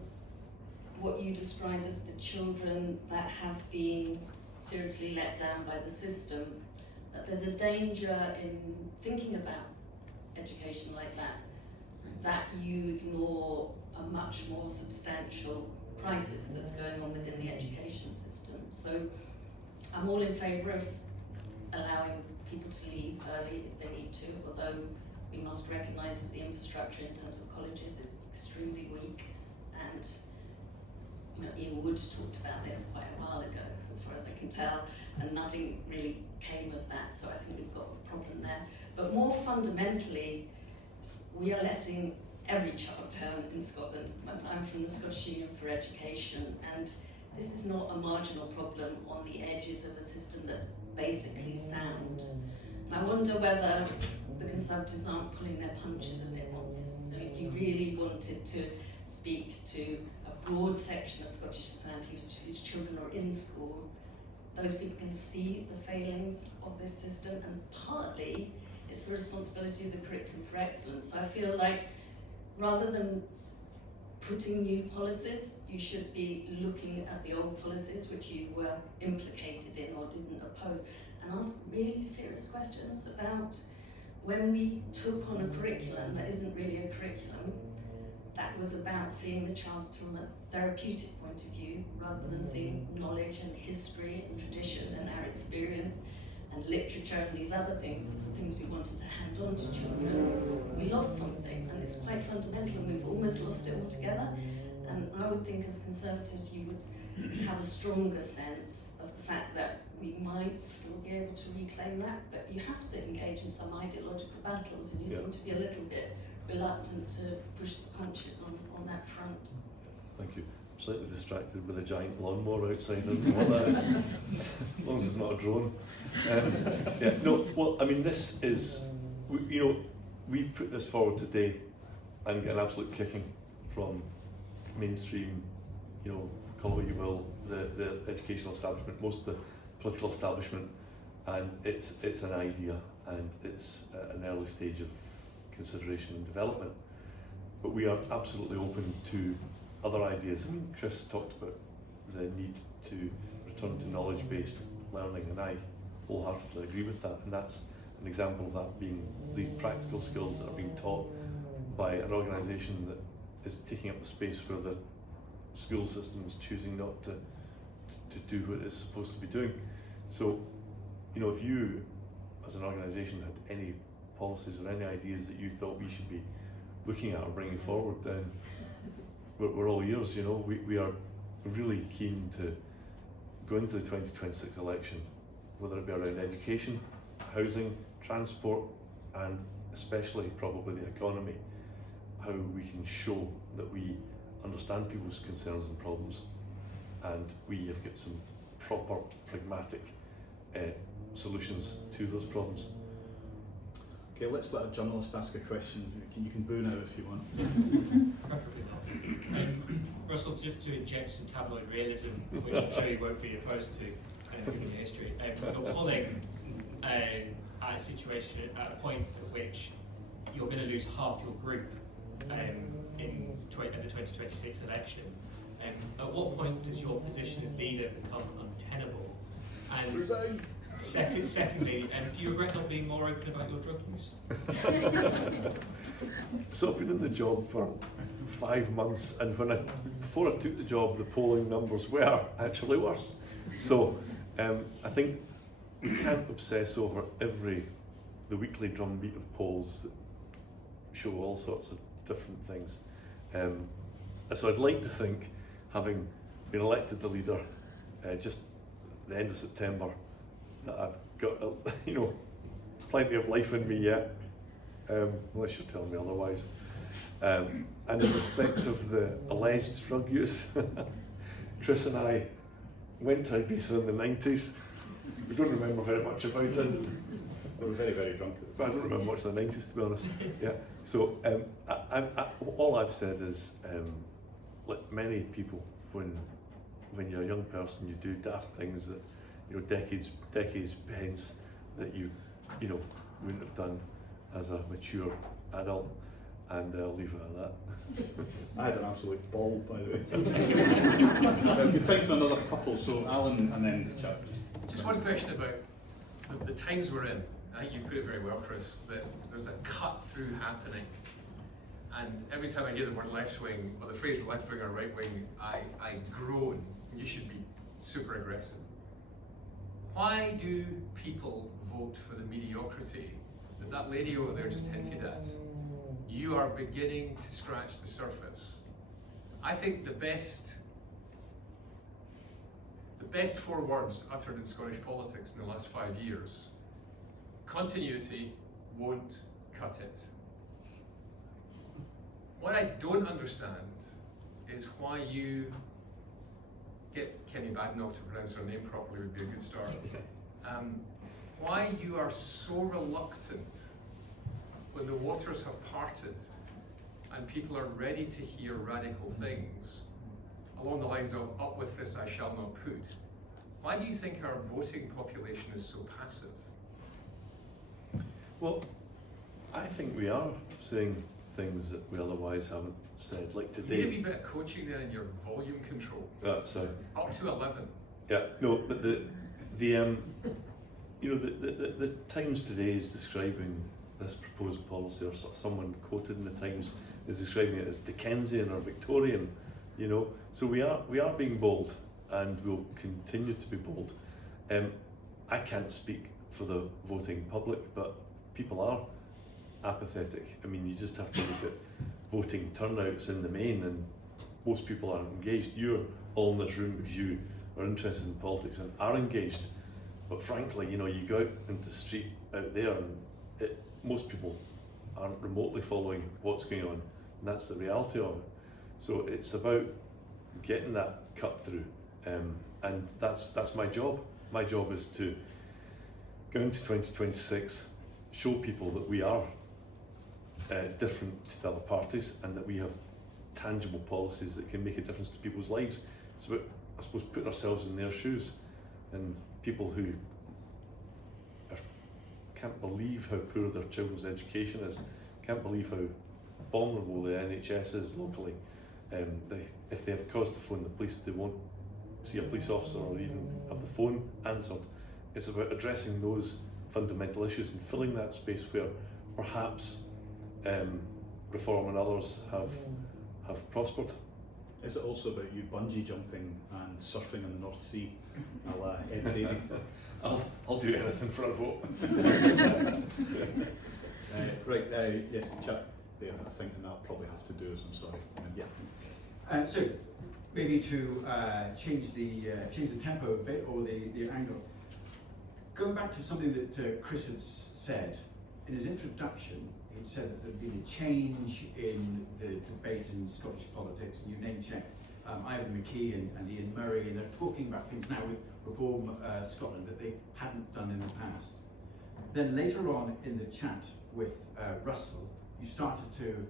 what you describe as the children that have been seriously let down by the system, that there's a danger in thinking about education like that you ignore a much more substantial crisis that's going on within the education system. So I'm all in favour of allowing people to leave early if they need to, although we must recognise that the infrastructure in terms of colleges is extremely weak, and you know, Ian Wood talked about this quite a while ago, as far as I can tell, and nothing really came of that, so I think we've got a problem there. But more fundamentally, we are letting every child down in Scotland. I'm from the Scottish Union for Education, and this is not a marginal problem on the edges of a system that's basically sound. And I wonder whether the Conservatives aren't pulling their punches a bit on this. I mean, if you really wanted to speak to a broad section of Scottish society whose children are in school, those people can see the failings of this system, and partly it's the responsibility of the Curriculum for Excellence. So I feel like rather than putting new policies, you should be looking at the old policies which you were implicated in or didn't oppose, and ask really serious questions about when we took on a curriculum that isn't really a curriculum, that was about seeing the child from a therapeutic point of view rather than seeing knowledge and history and tradition and our experience and literature and these other things as the things we wanted to hand on to children. We lost something, and it's quite fundamental, and we've almost lost it altogether. And I would think as Conservatives you would have a stronger sense of the fact that we might still be able to reclaim that, but you have to engage in some ideological battles, and you seem to be a little bit reluctant to push the punches on that front. Thank you. I'm slightly distracted with a giant lawnmower outside. I don't know what that is. As long as it's not a drone. Yeah, no, well, I mean, this is, you know, we've put this forward today and get an absolute kicking from mainstream, you know, call it what you will, the educational establishment, most of the political establishment, and it's an idea, and it's at an early stage of consideration and development. But we are absolutely open to other ideas. I mean, Chris talked about the need to return to knowledge-based learning, and I wholeheartedly agree with that, and that's an example of that being these practical skills that are being taught by an organisation that is taking up the space where the school system is choosing not to do what it's supposed to be doing. So, you know, if you as an organisation had any policies or any ideas that you thought we should be looking at or bringing forward, then we're all ears. You know, we are really keen to go into the 2026 election, whether it be around education, housing, transport, and especially probably the economy, how we can show that we understand people's concerns and problems, and we have got some proper pragmatic solutions to those problems. Okay, let's let a journalist ask a question. You can boo now if you want. Perfectly not. Russell, just to inject some tabloid realism, which I'm sure you won't be opposed to, looking at history. We're polling at a situation, at a point at which you're going to lose half your group in the 2026 election. At what point does your position as leader become untenable? And Resign. Secondly, do you regret not being more open about your drug use? So I've been in the job for 5 months, and before I took the job, the polling numbers were actually worse. So I think we can't obsess over the weekly drumbeat of polls that show all sorts of different things. So I'd like to think, having been elected the leader just the end of September, that I've got plenty of life in me yet, unless you're telling me otherwise. And in respect of the alleged drug use, Chris and I went to Ibiza in the 90s. We don't remember very much about it. We were very, very drunk at the But I time. don't remember much of the 90s, to be honest. Yeah. So all I've said is, like many people, when you're a young person, you do daft things that decades hence that you wouldn't have done as a mature adult, and I'll leave it at that. I had an absolute ball, by the way. Good time for another couple. So Alan and then the chap. Just one question about the times we're in. I think you put it very well, Chris, that there's a cut through happening. And every time I hear the word left wing, or the phrase left wing or right wing, I groan. You should be super aggressive. Why do people vote for the mediocrity that lady over there just hinted at? You are beginning to scratch the surface. I think the best 4 words uttered in Scottish politics in the last 5 years: continuity won't cut it. What I don't understand is why you get Kenny Badenoch to pronounce her name properly would be a good start. Why you are so reluctant when the waters have parted and people are ready to hear radical things along the lines of "up with this, I shall not put." Why do you think our voting population is so passive? Well, I think we are saying things that we otherwise haven't said, like today. You need a wee bit of coaching there in your volume control. Sorry. Up to 11. Yeah, no, but the Times today is describing this proposed policy, or someone quoted in the Times is describing it as Dickensian or Victorian, So we are being bold, and we'll continue to be bold. I can't speak for the voting public, but people are apathetic. I mean, you just have to look at voting turnouts in the main, and most people aren't engaged. You're all in this room because you are interested in politics and are engaged. But frankly, you go out into the street out there, and most people aren't remotely following what's going on, and that's the reality of it. So it's about getting that cut through, and that's my job. My job is to go into 2026, show people that we are different to the other parties, and that we have tangible policies that can make a difference to people's lives. It's about, I suppose, putting ourselves in their shoes, and people who can't believe how poor their children's education is, can't believe how vulnerable the NHS is locally. If they have cause to phone the police, they won't see a police officer or even have the phone answered. It's about addressing those fundamental issues and filling that space where perhaps Reform and others have prospered. Is it also about you bungee jumping and surfing in the North Sea, a la Ed Davey? I'll do anything for a vote. Right, yes, chap there, I think, and I'll probably have to do as I'm sorry. Yeah. So maybe to change the tempo a bit, or the angle. Going back to something that Chris had said in his introduction, he said that there'd been a change in the debate in Scottish politics, and you name-checked Ivan McKee and Ian Murray, and they're talking about things now with Reform Scotland that they hadn't done in the past. Then later on in the chat with Russell, you started to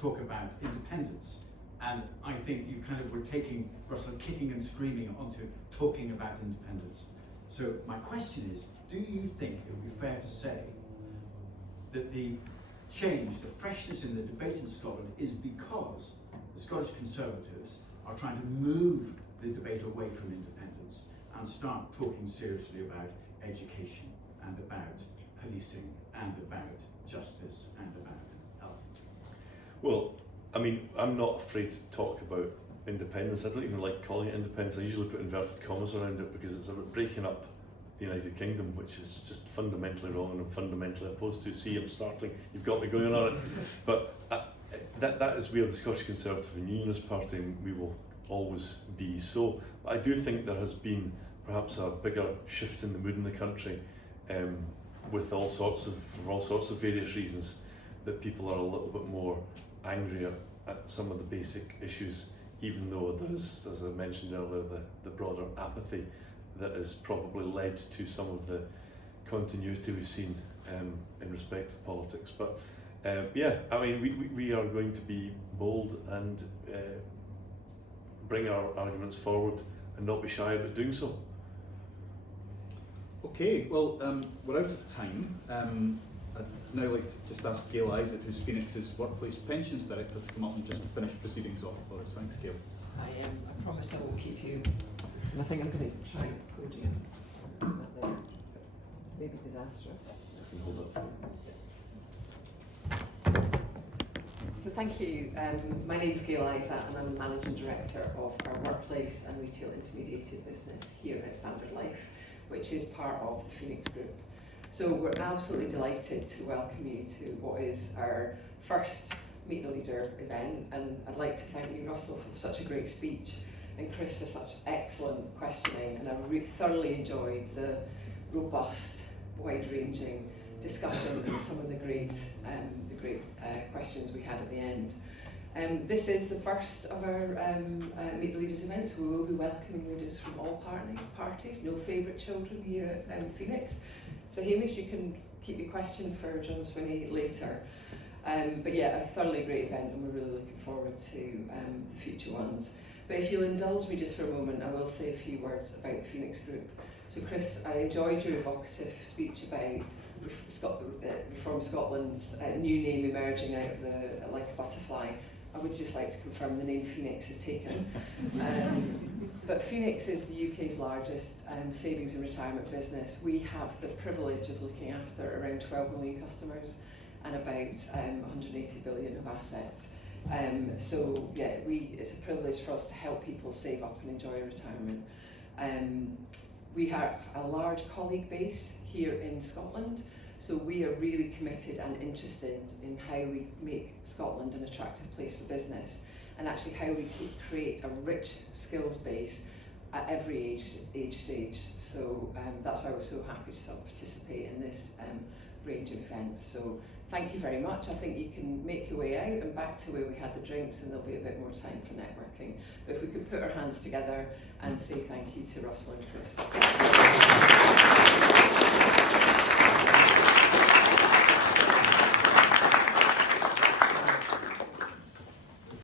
talk about independence, and I think you kind of were taking Russell kicking and screaming onto talking about independence. So my question is, do you think it would be fair to say that the change, the freshness in the debate in Scotland is because the Scottish Conservatives are trying to move the debate away from independence and start talking seriously about education and about policing and about justice and about health? Well, I mean, I'm not afraid to talk about independence. I don't even like calling it independence. I usually put inverted commas around it because it's about breaking up the United Kingdom, which is just fundamentally wrong, and I'm fundamentally opposed to. See, I'm starting, you've got me going on it. But that is where the Scottish Conservative and Unionist Party, and we will always be so. But I do think there has been perhaps a bigger shift in the mood in the country, with for all sorts of various reasons, that people are a little bit more angry at some of the basic issues, even though there is, as I mentioned earlier, the broader apathy that has probably led to some of the continuity we've seen in respect of politics. But yeah, I mean, we are going to be bold and bring our arguments forward and not be shy about doing so. Okay, well, we're out of time. I'd now like to just ask Gail Isaac, who's Phoenix's Workplace Pensions Director, to come up and just finish proceedings off for us. Thanks, Gail. I promise I won't keep you. And I think I'm going to try the podium. It's maybe disastrous. I can hold up. So thank you. My name is Gail Isaac, and I'm the Managing Director of our Workplace and Retail Intermediated business here at Standard Life, which is part of the Phoenix Group. So we're absolutely delighted to welcome you to what is our first Meet the Leader event, and I'd like to thank you, Russell, for such a great speech, and Chris for such excellent questioning, and I thoroughly enjoyed the robust, wide-ranging discussion and some of the great questions we had at the end. This is the first of our Meet the Leaders events, so we will be welcoming leaders from all parties, no favourite children here at Phoenix. So Hamish, you can keep your question for John Swinney later. But yeah, a thoroughly great event, and we're really looking forward to the future ones. But if you'll indulge me just for a moment, I will say a few words about the Phoenix Group. So Chris, I enjoyed your evocative speech about Reform Scotland's new name emerging out of the like a butterfly. I would just like to confirm the name Phoenix is taken. But Phoenix is the UK's largest savings and retirement business. We have the privilege of looking after around 12 million customers and about 180 billion of assets. So yeah, it's a privilege for us to help people save up and enjoy retirement. We have a large colleague base here in Scotland, so we are really committed and interested in how we make Scotland an attractive place for business, and actually how we create a rich skills base at every age stage. So that's why we're so happy to sort of participate in this range of events. So thank you very much. I think you can make your way out and back to where we had the drinks, and there'll be a bit more time for networking. But if we could put our hands together and say thank you to Russell and Chris.